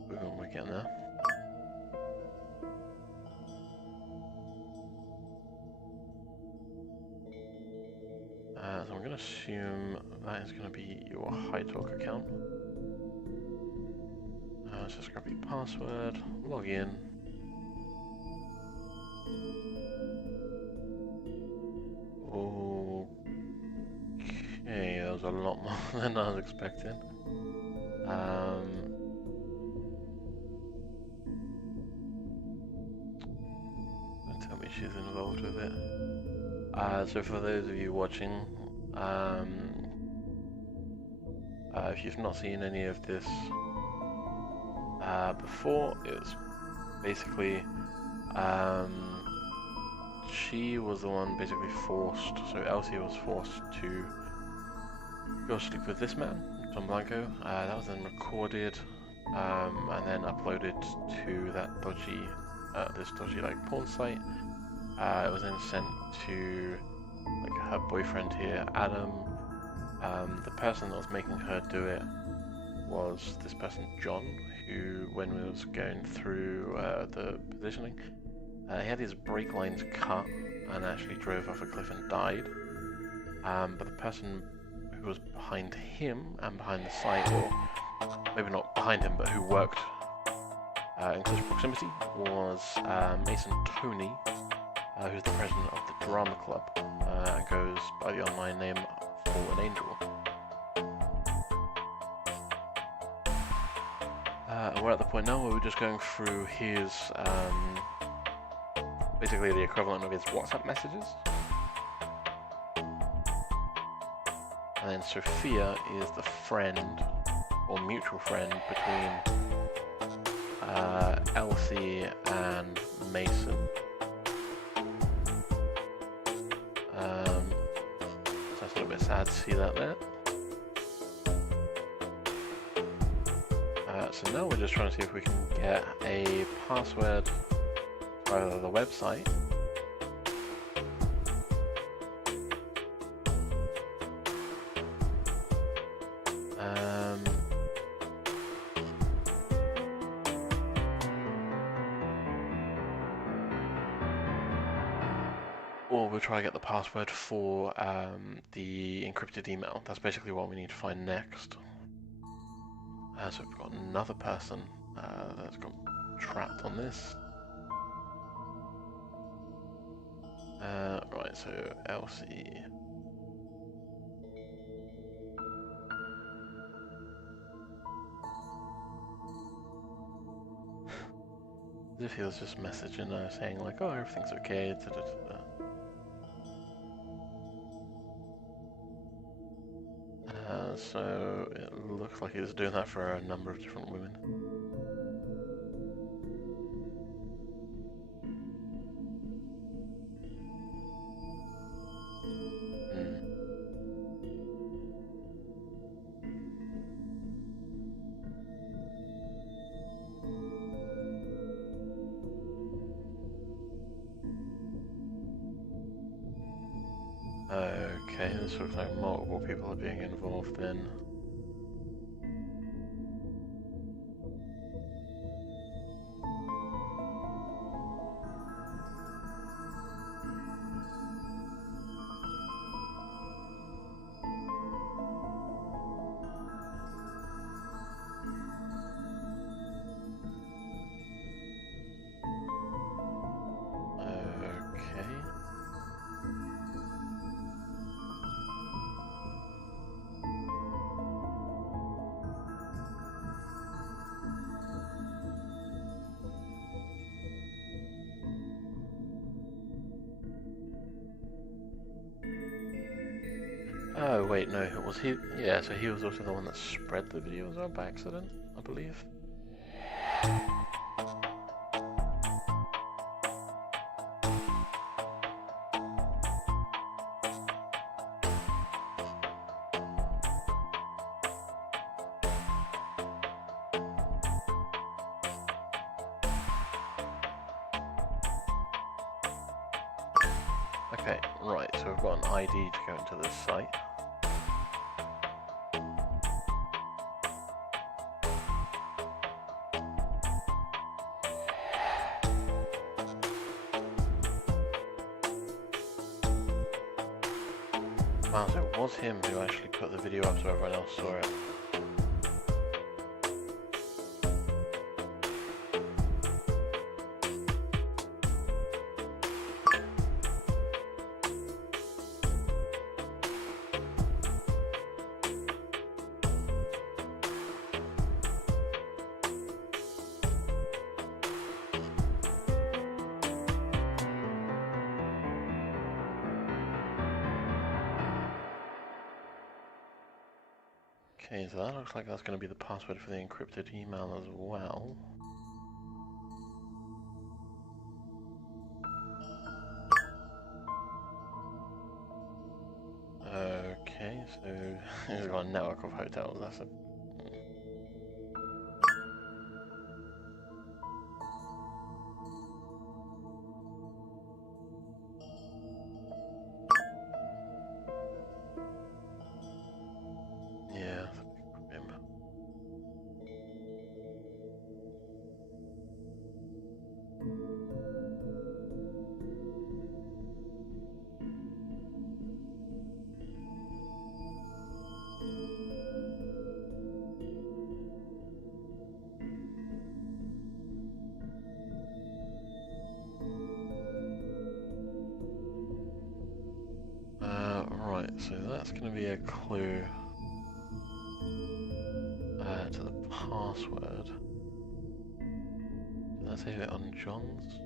Boom, we're getting there. So I'm going to assume that is going to be your HighTalk account. Let's just grab your password, log in. Okay, that was a lot more than I was expecting. Don't tell me she's involved with it. So for those of you watching, if you've not seen any of this before, it's basically she was the one basically forced, so Elsie was forced to go sleep with this man, Tom Blanco. That was then recorded and then uploaded to that dodgy, this dodgy like porn site. It was then sent to like her boyfriend here, Adam. The person that was making her do it was this person, John, who, when we was going through the positioning, he had his brake lines cut and actually drove off a cliff and died. But the person who was behind him and behind the site, or maybe not behind him, but who worked in close proximity, was Mason Tony, who's the president of the drama club, and goes by the online name Fallen Angel. And we're at the point now where we're just going through his, basically the equivalent of his WhatsApp messages. And then Sophia is the friend, or mutual friend, between Elsie and Mason. So that's a little bit sad to see that there. So now we're just trying to see if we can get a password to either the website or we'll try to get the password for the encrypted email. That's basically what we need to find next. So we've got another person that's got trapped on this. Right, so Elsie. As if he was just messaging her saying like, oh, everything's okay, da, da, da, da. So it looks like he was doing that for a number of different women. Okay, this looks like multiple people are being involved then. Oh wait, no, was he? Yeah, so he was also the one that spread the videos out by accident, I believe. Okay, right, so we've got an ID to go into this site. Wow, so it was him who actually put the video up so everyone else saw it. Okay, so that looks like that's going to be the password for the encrypted email as well. Okay, so he's got a network of hotels, that's a... Yeah, that's a big problem. Right, so that's going to be a clue to the password. Did that save it on John's?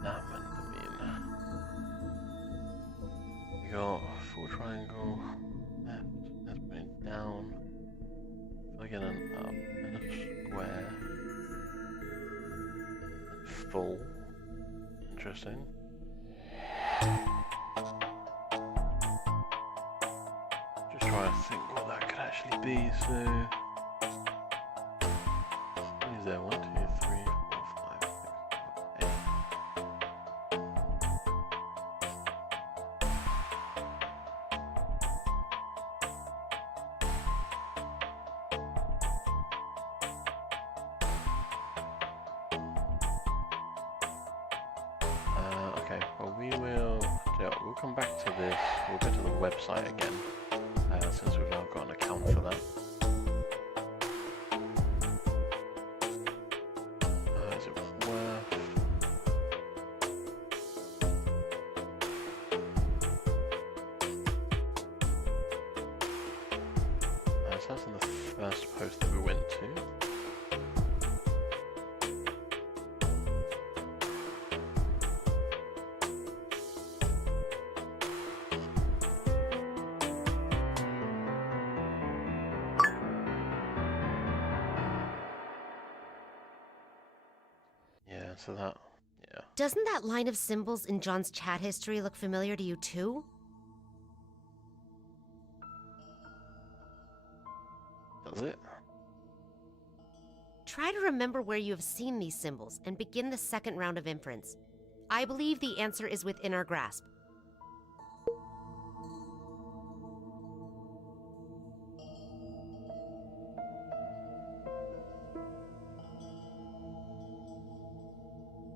That meant to mean. You got full triangle, left, that's putting down, again an up, and a square, and full. Interesting. Just trying to think what that could actually be, so... What is there? 1, 2, 3, 4, 5, 6, 7, 8. Okay, well we'll come back to this, we'll go to the website again, since we've now got an account for that. Is it worth... so that's in the first post that we went to. to that. Yeah. Doesn't that line of symbols in John's chat history look familiar to you too? Does it? Try to remember where you have seen these symbols and begin the second round of inference. I believe the answer is within our grasp.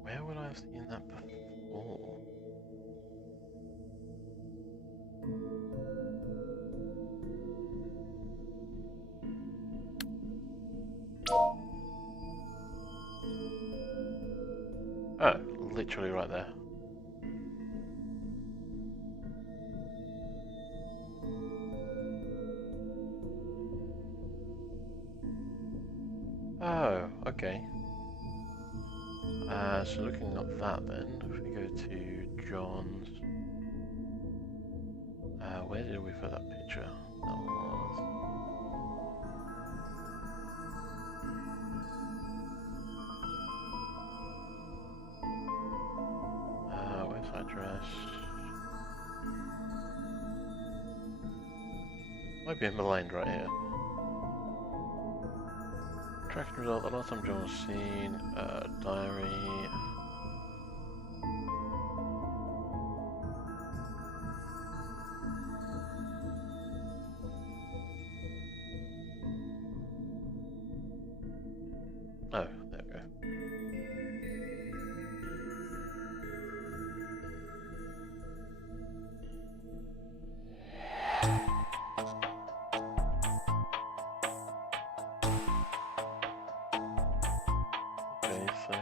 Where would I have seen that before? Oh, literally right there. Oh, okay. So looking at that then, if we go to John's... where did we put that picture? That was... website address... Might be in Maligned right here. Tracking result, the last time John was seen, diary... Oh, there we go. Okay, so...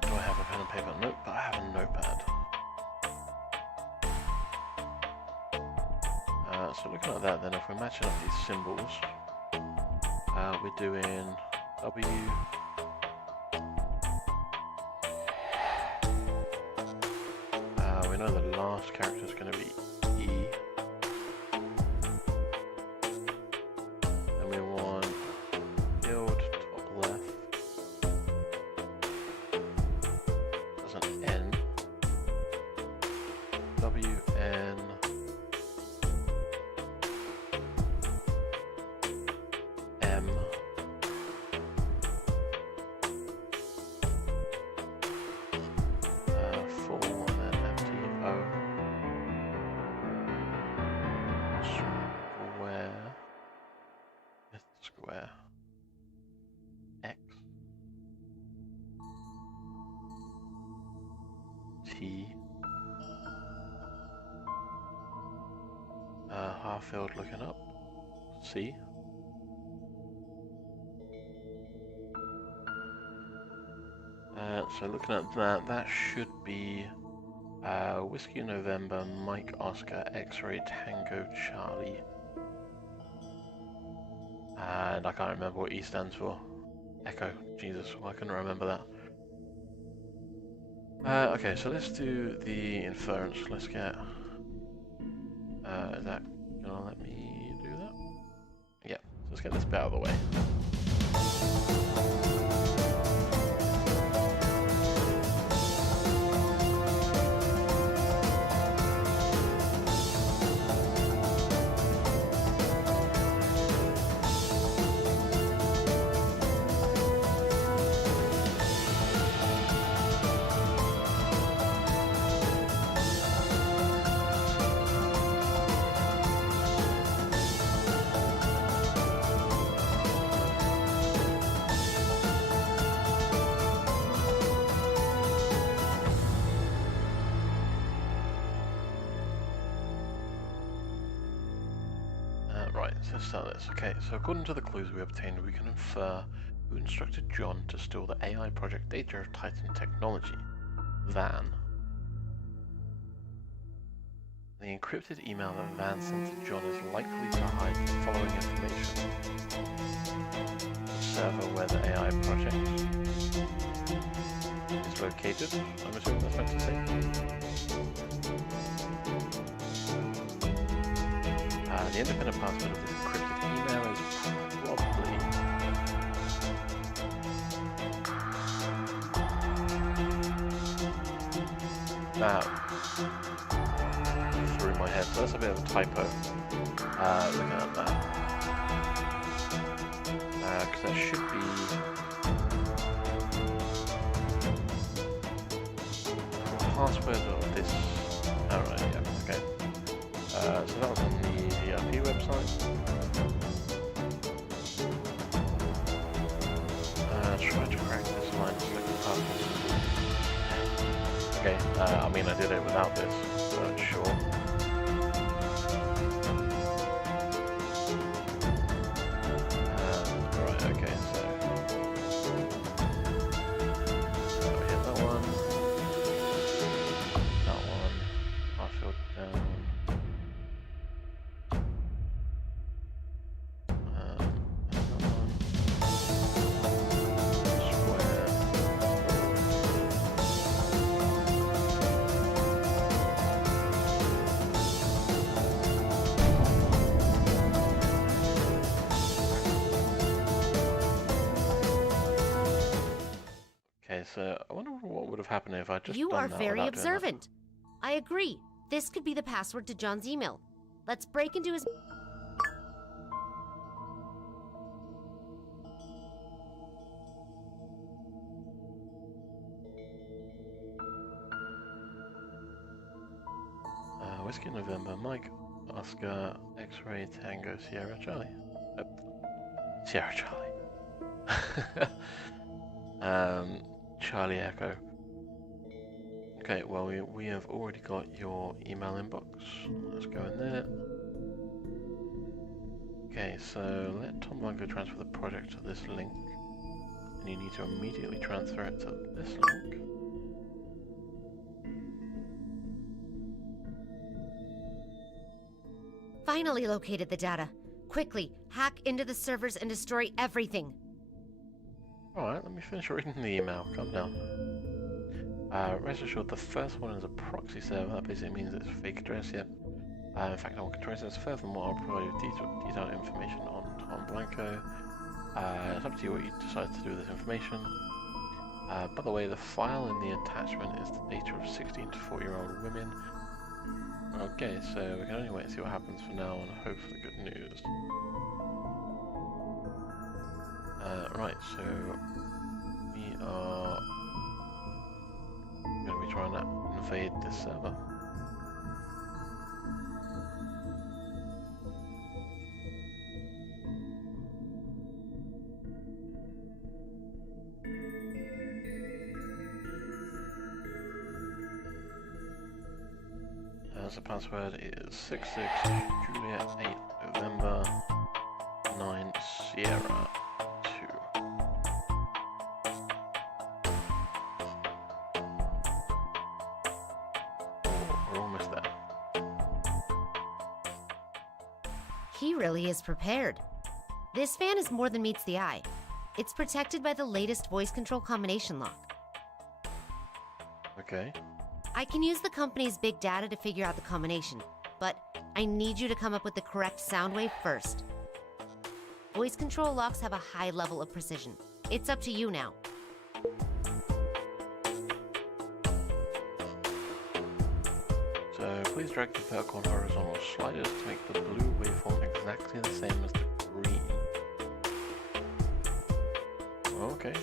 do I have a pen and paper? Nope, but I have a notepad. So looking at that then, if we're matching up these symbols, we're doing W, we know the last character is going to be E, then we want build top left, there's an N, W, N, M, full, and then empty, O, square, square, X, T, half filled looking up, C, so looking at that, that should be Whiskey November, Mike Oscar, X-Ray Tango Charlie, and I can't remember what E stands for. Echo. Jesus, I couldn't remember that. Okay, so let's do the inference. Let's get. Is that gonna let me do that? Yeah. So let's get this bit out of the way. Right, so let's start this. Okay, so according to the clues we obtained, we can infer who instructed John to steal the AI project data of Titan Technology, Van. The encrypted email that Van sent to John is likely to hide the following information. The server where the AI project is located, I'm assuming that's meant to say. The independent password of this encrypted email is probably... that through my head. So that's a bit of a typo. Looking at that. Because there should be... the password of this... oh right, yeah, okay. So that was on the VRP website. Try to crack this line to make the password. Okay, I mean I did it without this, but sure. Right, okay, so... hit that one. That one. Partial down. Okay, so I wonder what would have happened if I just You done are that very without doing that. observant. I agree. This could be the password to John's email. Let's break into his... Whiskey November, Mike, Oscar, X-Ray, Tango, Sierra, Charlie. Sierra, Charlie. Charlie Echo. Okay, well we have already got your email inbox. Let's go in there. Okay, so let Tom Blanco transfer the project to this link. And you need to immediately transfer it to this link. Finally located the data. Quickly, hack into the servers and destroy everything. Alright, let me finish reading the email. Calm down. Rest assured, the first one is a proxy server. That basically means it's a fake address, yet. In fact, I will control this. Furthermore, I'll provide you detailed information on Tom Blanco. It's up to you what you decide to do with this information. By the way, the file in the attachment is the data of 16 to 4-year-old women. Okay, so we can only wait and see what happens for now, and hopefully good news. Right, so we are going to be trying to invade this server. The password is 66 Juliet 8 November 9 Sierra 2. We're almost there. He really is prepared. This fan is more than meets the eye. It's protected by the latest voice control combination lock. Okay. I can use the company's big data to figure out the combination, but I need you to come up with the correct sound wave first. Voice control locks have a high level of precision. It's up to you now. So please drag the vertical and horizontal sliders to make the blue waveform exactly the same as the green. Okay.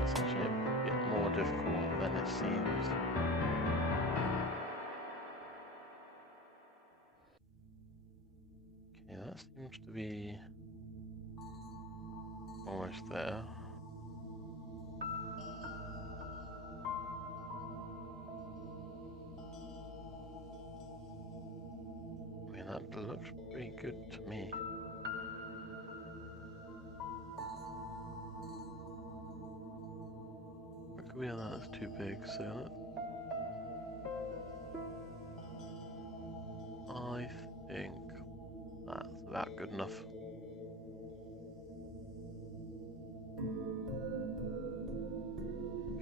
It's actually a bit more difficult than it seems. Okay, that seems to be almost there. I mean, that looks pretty good to me. Yeah, that's too big, so I think that's about good enough.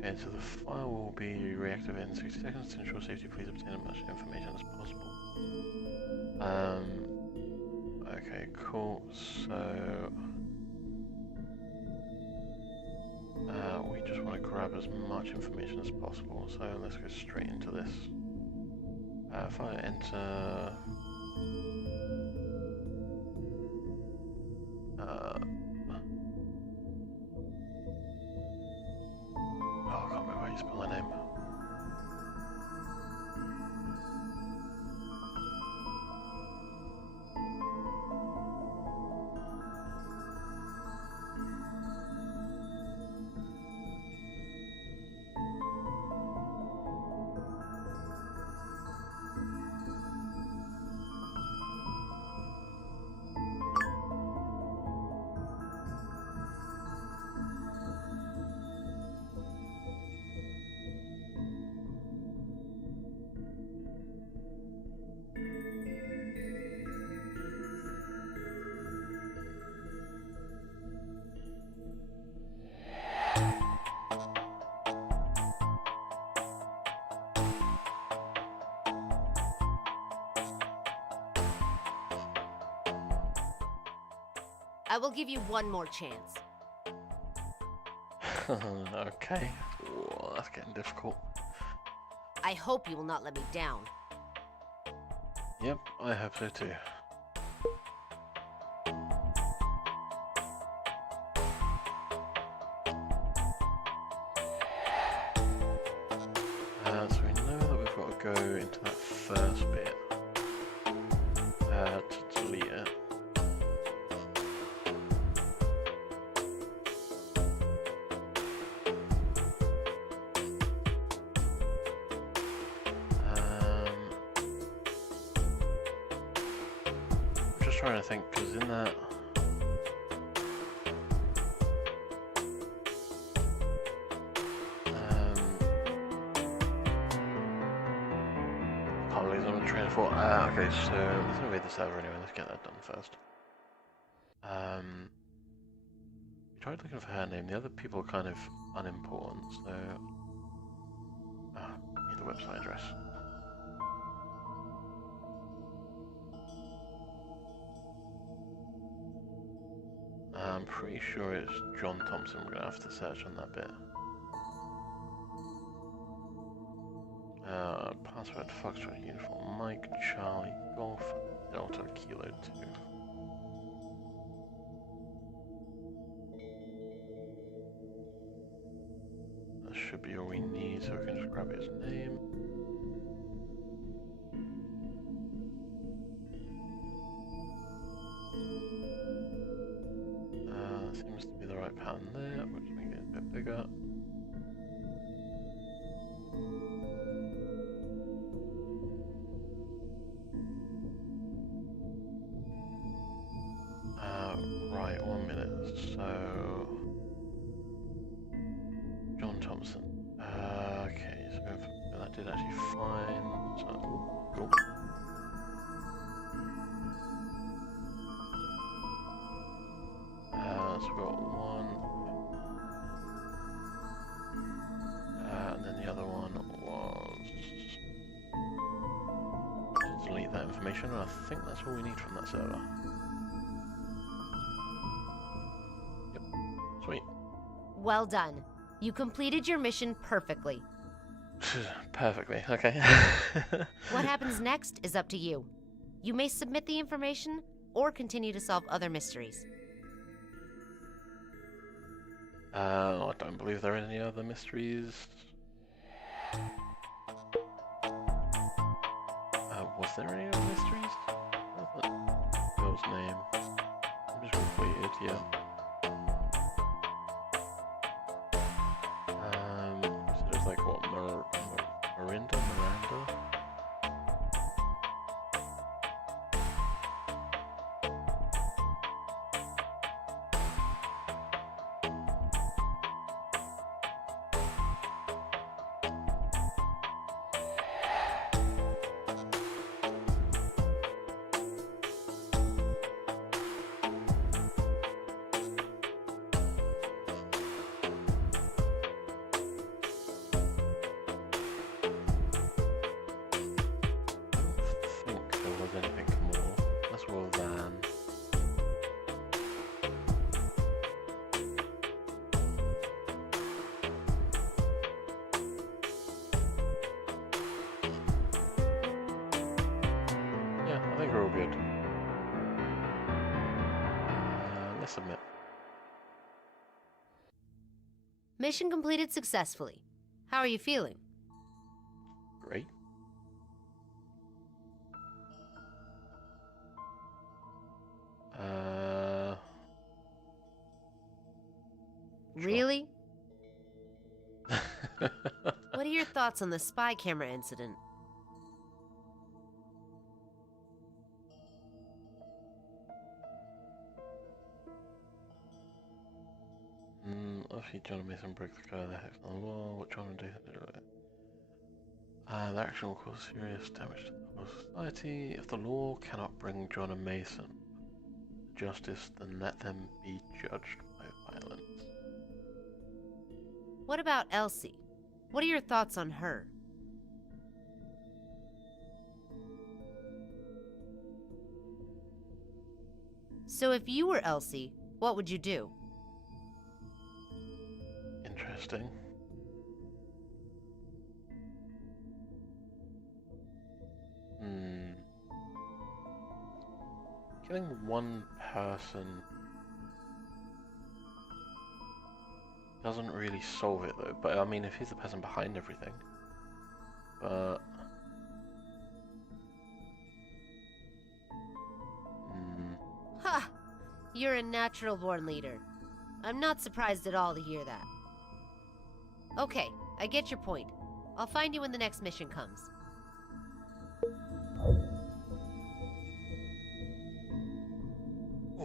Okay, so the file will be reactivated in 60 seconds. To ensure safety, please obtain as much information as possible. Okay, cool. So we just want to grab as much information as possible. So let's go straight into this. If I enter I can't remember how you spell my name. I will give you one more chance. Okay. Whoa, that's getting difficult. I hope you will not let me down. Yep, I hope so too. So we know that we've got to go into that first bit to delete it. I'm just trying to think, because in that okay, so let's invade the server anyway, let's get that done first. We tried looking for her name, the other people are kind of unimportant, so... need the website address. I'm pretty sure it's John Thompson, we're going to have to search on that bit. Password Foxtrot Uniform Mike Charlie Golf Delta Kilo 2. That should be all we need, so we can just grab his name. Seems to be the right pattern there, which make it a bit bigger. Right, 1 minute. So John Thompson. Okay, so that did actually find. So, cool. So we've got one, and then the other one was to delete that information. And I think that's all we need from that server. Sweet. Well done. You completed your mission perfectly. Perfectly, okay. What happens next is up to you. You may submit the information or continue to solve other mysteries. I don't believe there are any other mysteries. Was there any other mysteries? What's that girl's name? I'm just completed, yeah. So there's like what, Miranda? submit. Mission completed successfully. How are you feeling? Great. Really? What are your thoughts on the spy camera incident? Obviously, John Mason broke the code of the hex on the wall. What John did? The action will cause serious damage to the whole society. If the law cannot bring John and Mason to justice, then let them be judged by violence. What about Elsie? What are your thoughts on her? So if you were Elsie, what would you do? Interesting. Killing one person doesn't really solve it though, but I mean if he's the person behind everything. But Ha! You're a natural-born leader. I'm not surprised at all to hear that. Okay, I get your point. I'll find you when the next mission comes.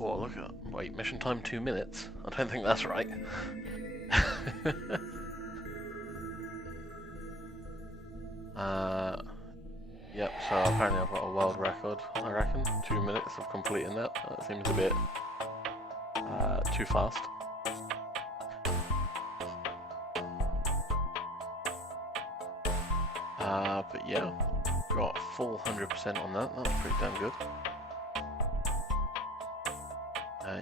oh, look at that. Wait, mission time 2 minutes? I don't think that's right. Yep, so apparently I've got a world record, I reckon. 2 minutes of completing that. That seems a bit too fast. But yeah, got full 100% on that. That's pretty damn good.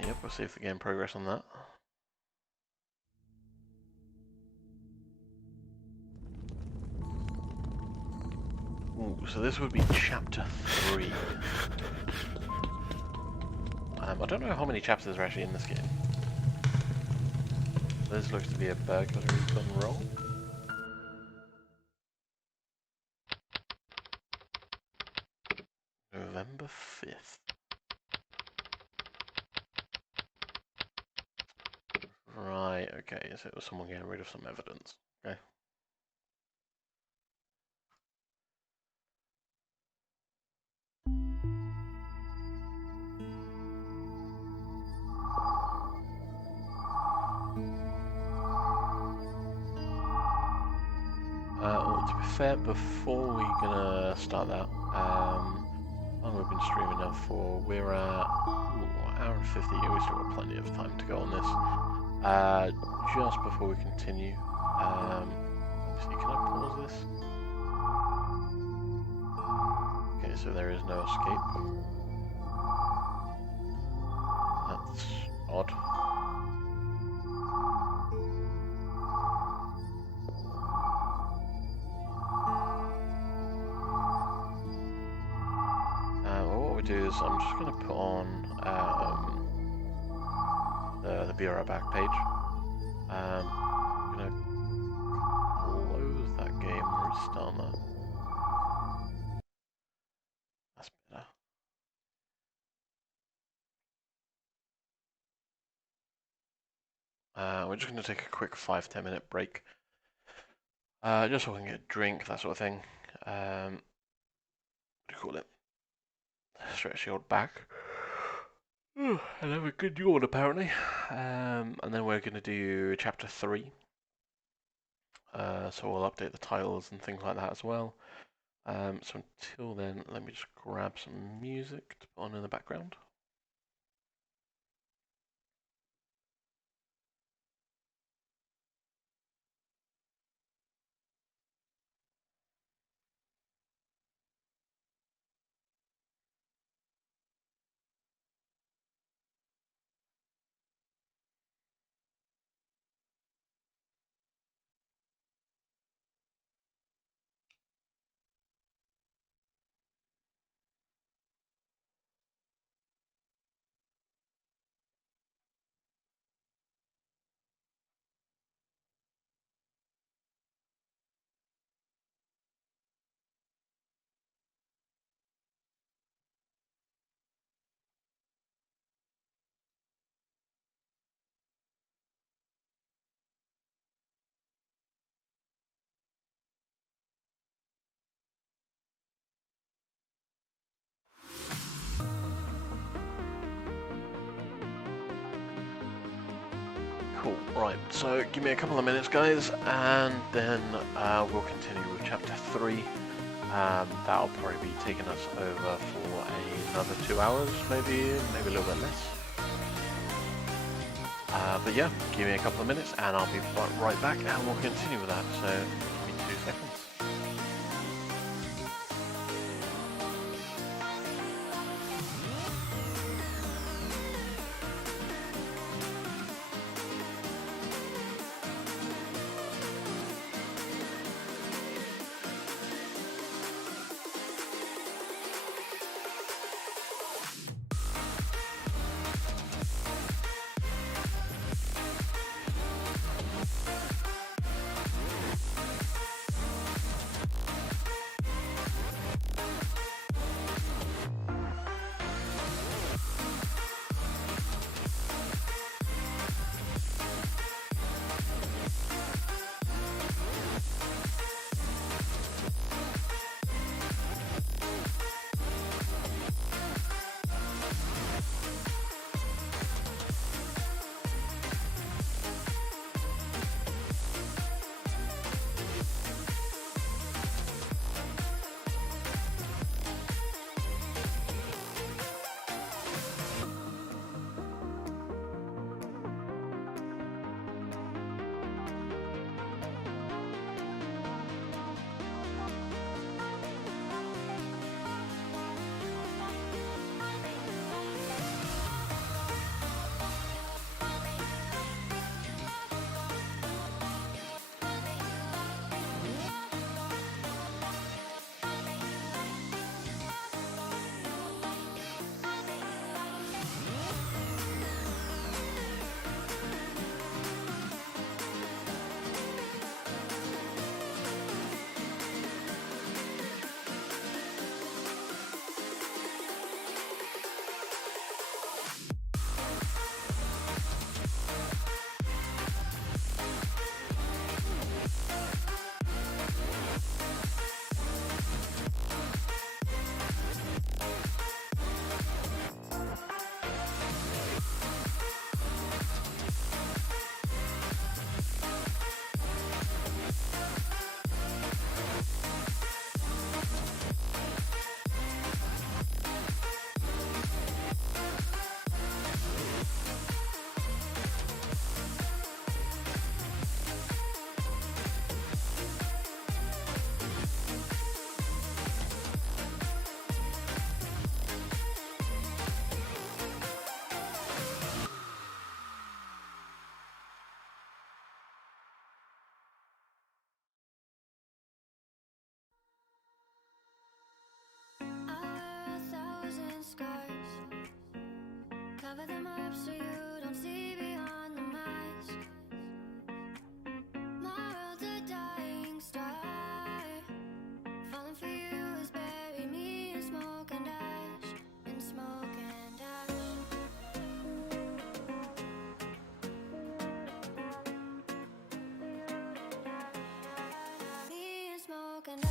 Yep, we'll see if we gain progress on that. Ooh, so this would be chapter 3. I don't know how many chapters are actually in this game. This looks to be a burglary gone wrong. November 5th. Right, okay, so it was someone getting rid of some evidence. Okay. Well, to be fair, before we're gonna start that, how long have we been streaming now for? We're at hour and 50. We still got plenty of time to go on this. Just before we continue, let me see, can I pause this? Okay, so there is no escape. That's odd. Well, what we do is I'm just going to put on the Be Right Back page. I'm going to close that game and restart that. That's better. We're just going to take a quick 5-10 minute break. Just so we can get a drink, that sort of thing. What do you call it? Stretch the old back. And have a good yawn, apparently. And then we're going to do chapter 3. So we'll update the titles and things like that as well. So until then, let me just grab some music to put on in the background. Right, so give me a couple of minutes, guys, and then we'll continue with chapter 3. That'll probably be taking us over for another 2 hours, maybe a little bit less. But yeah, give me a couple of minutes, and I'll be right back, and we'll continue with that. So give me 2 seconds. Cover them up so you don't see beyond the mask. My world's a dying star. Falling for you is bury me in smoke and ash. In smoke and ash. Me in smoke and ash.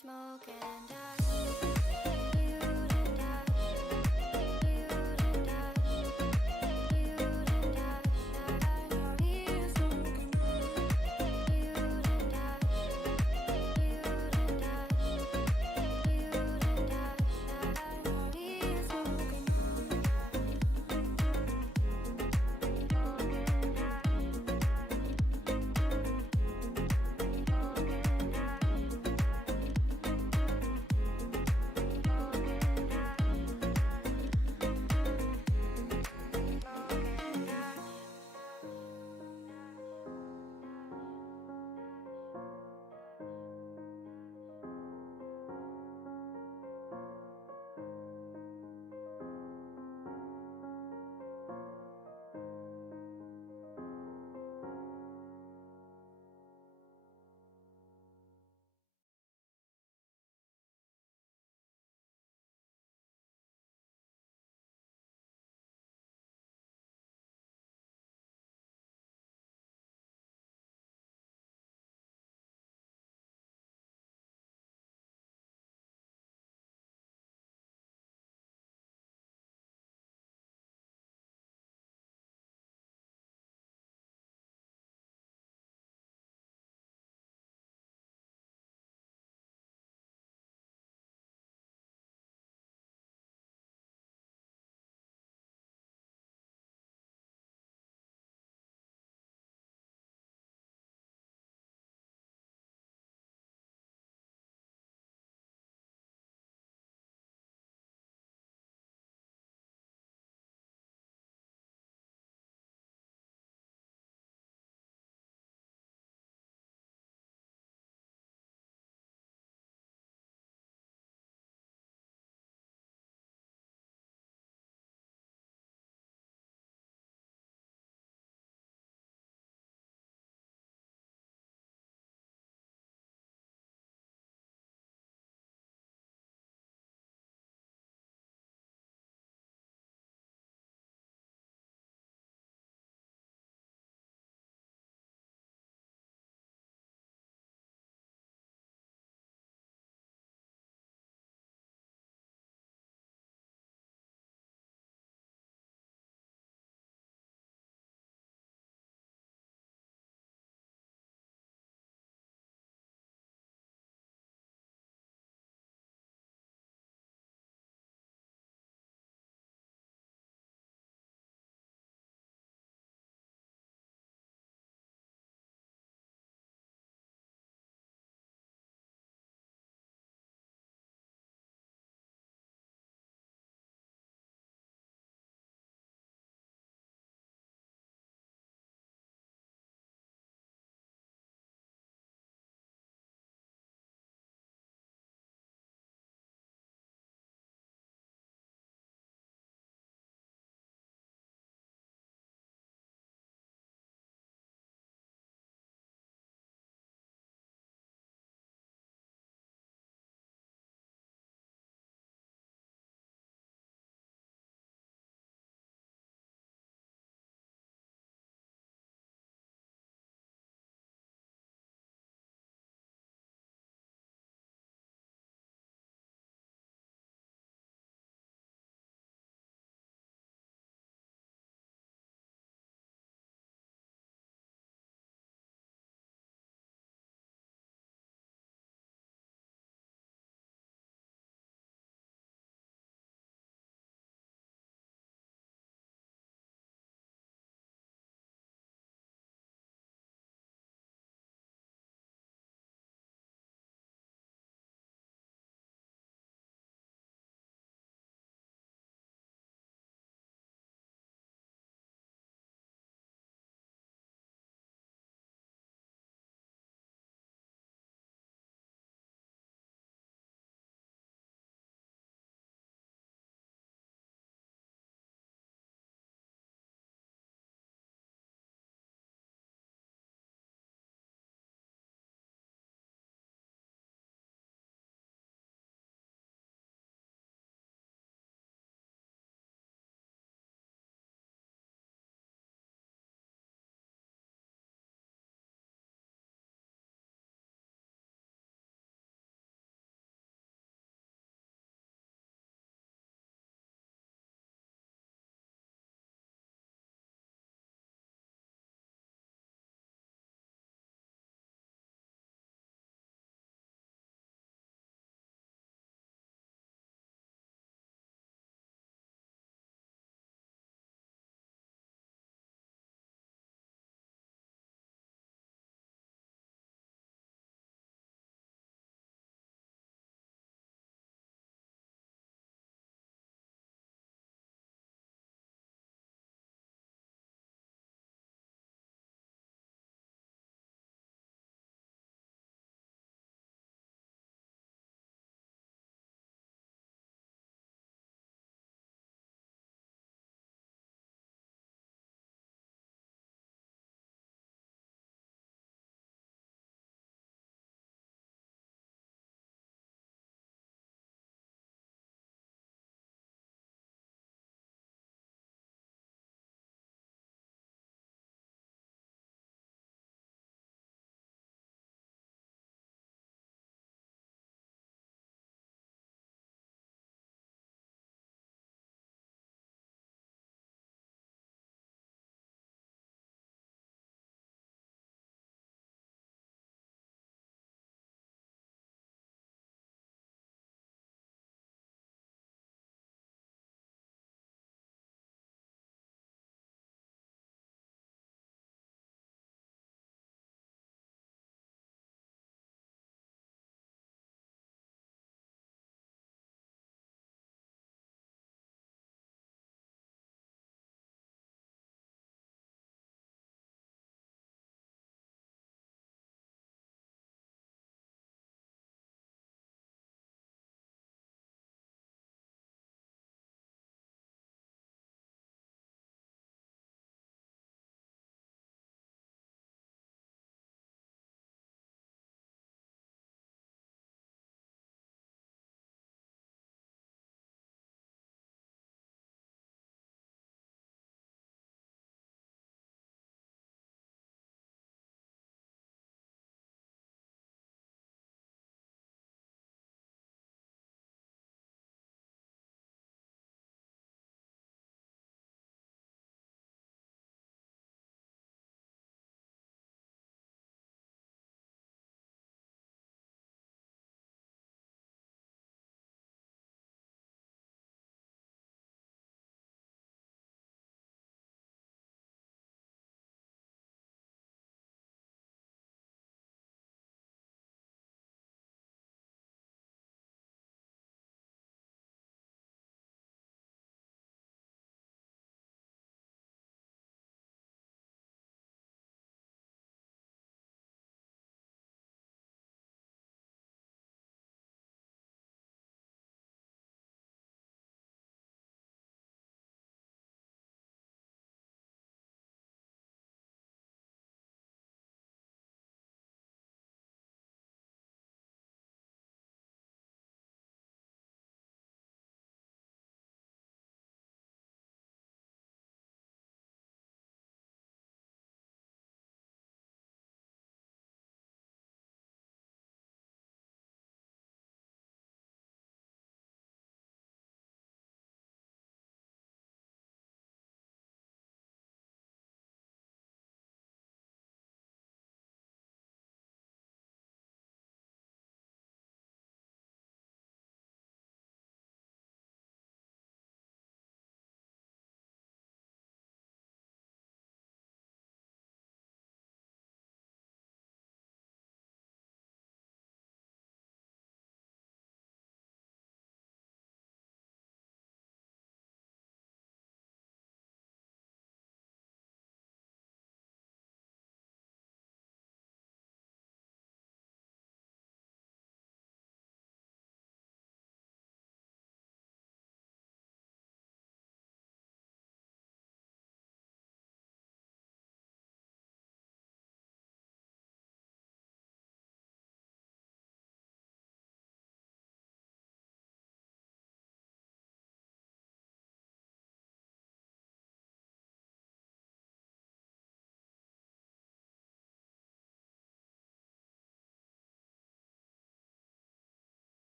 Smoke and ash.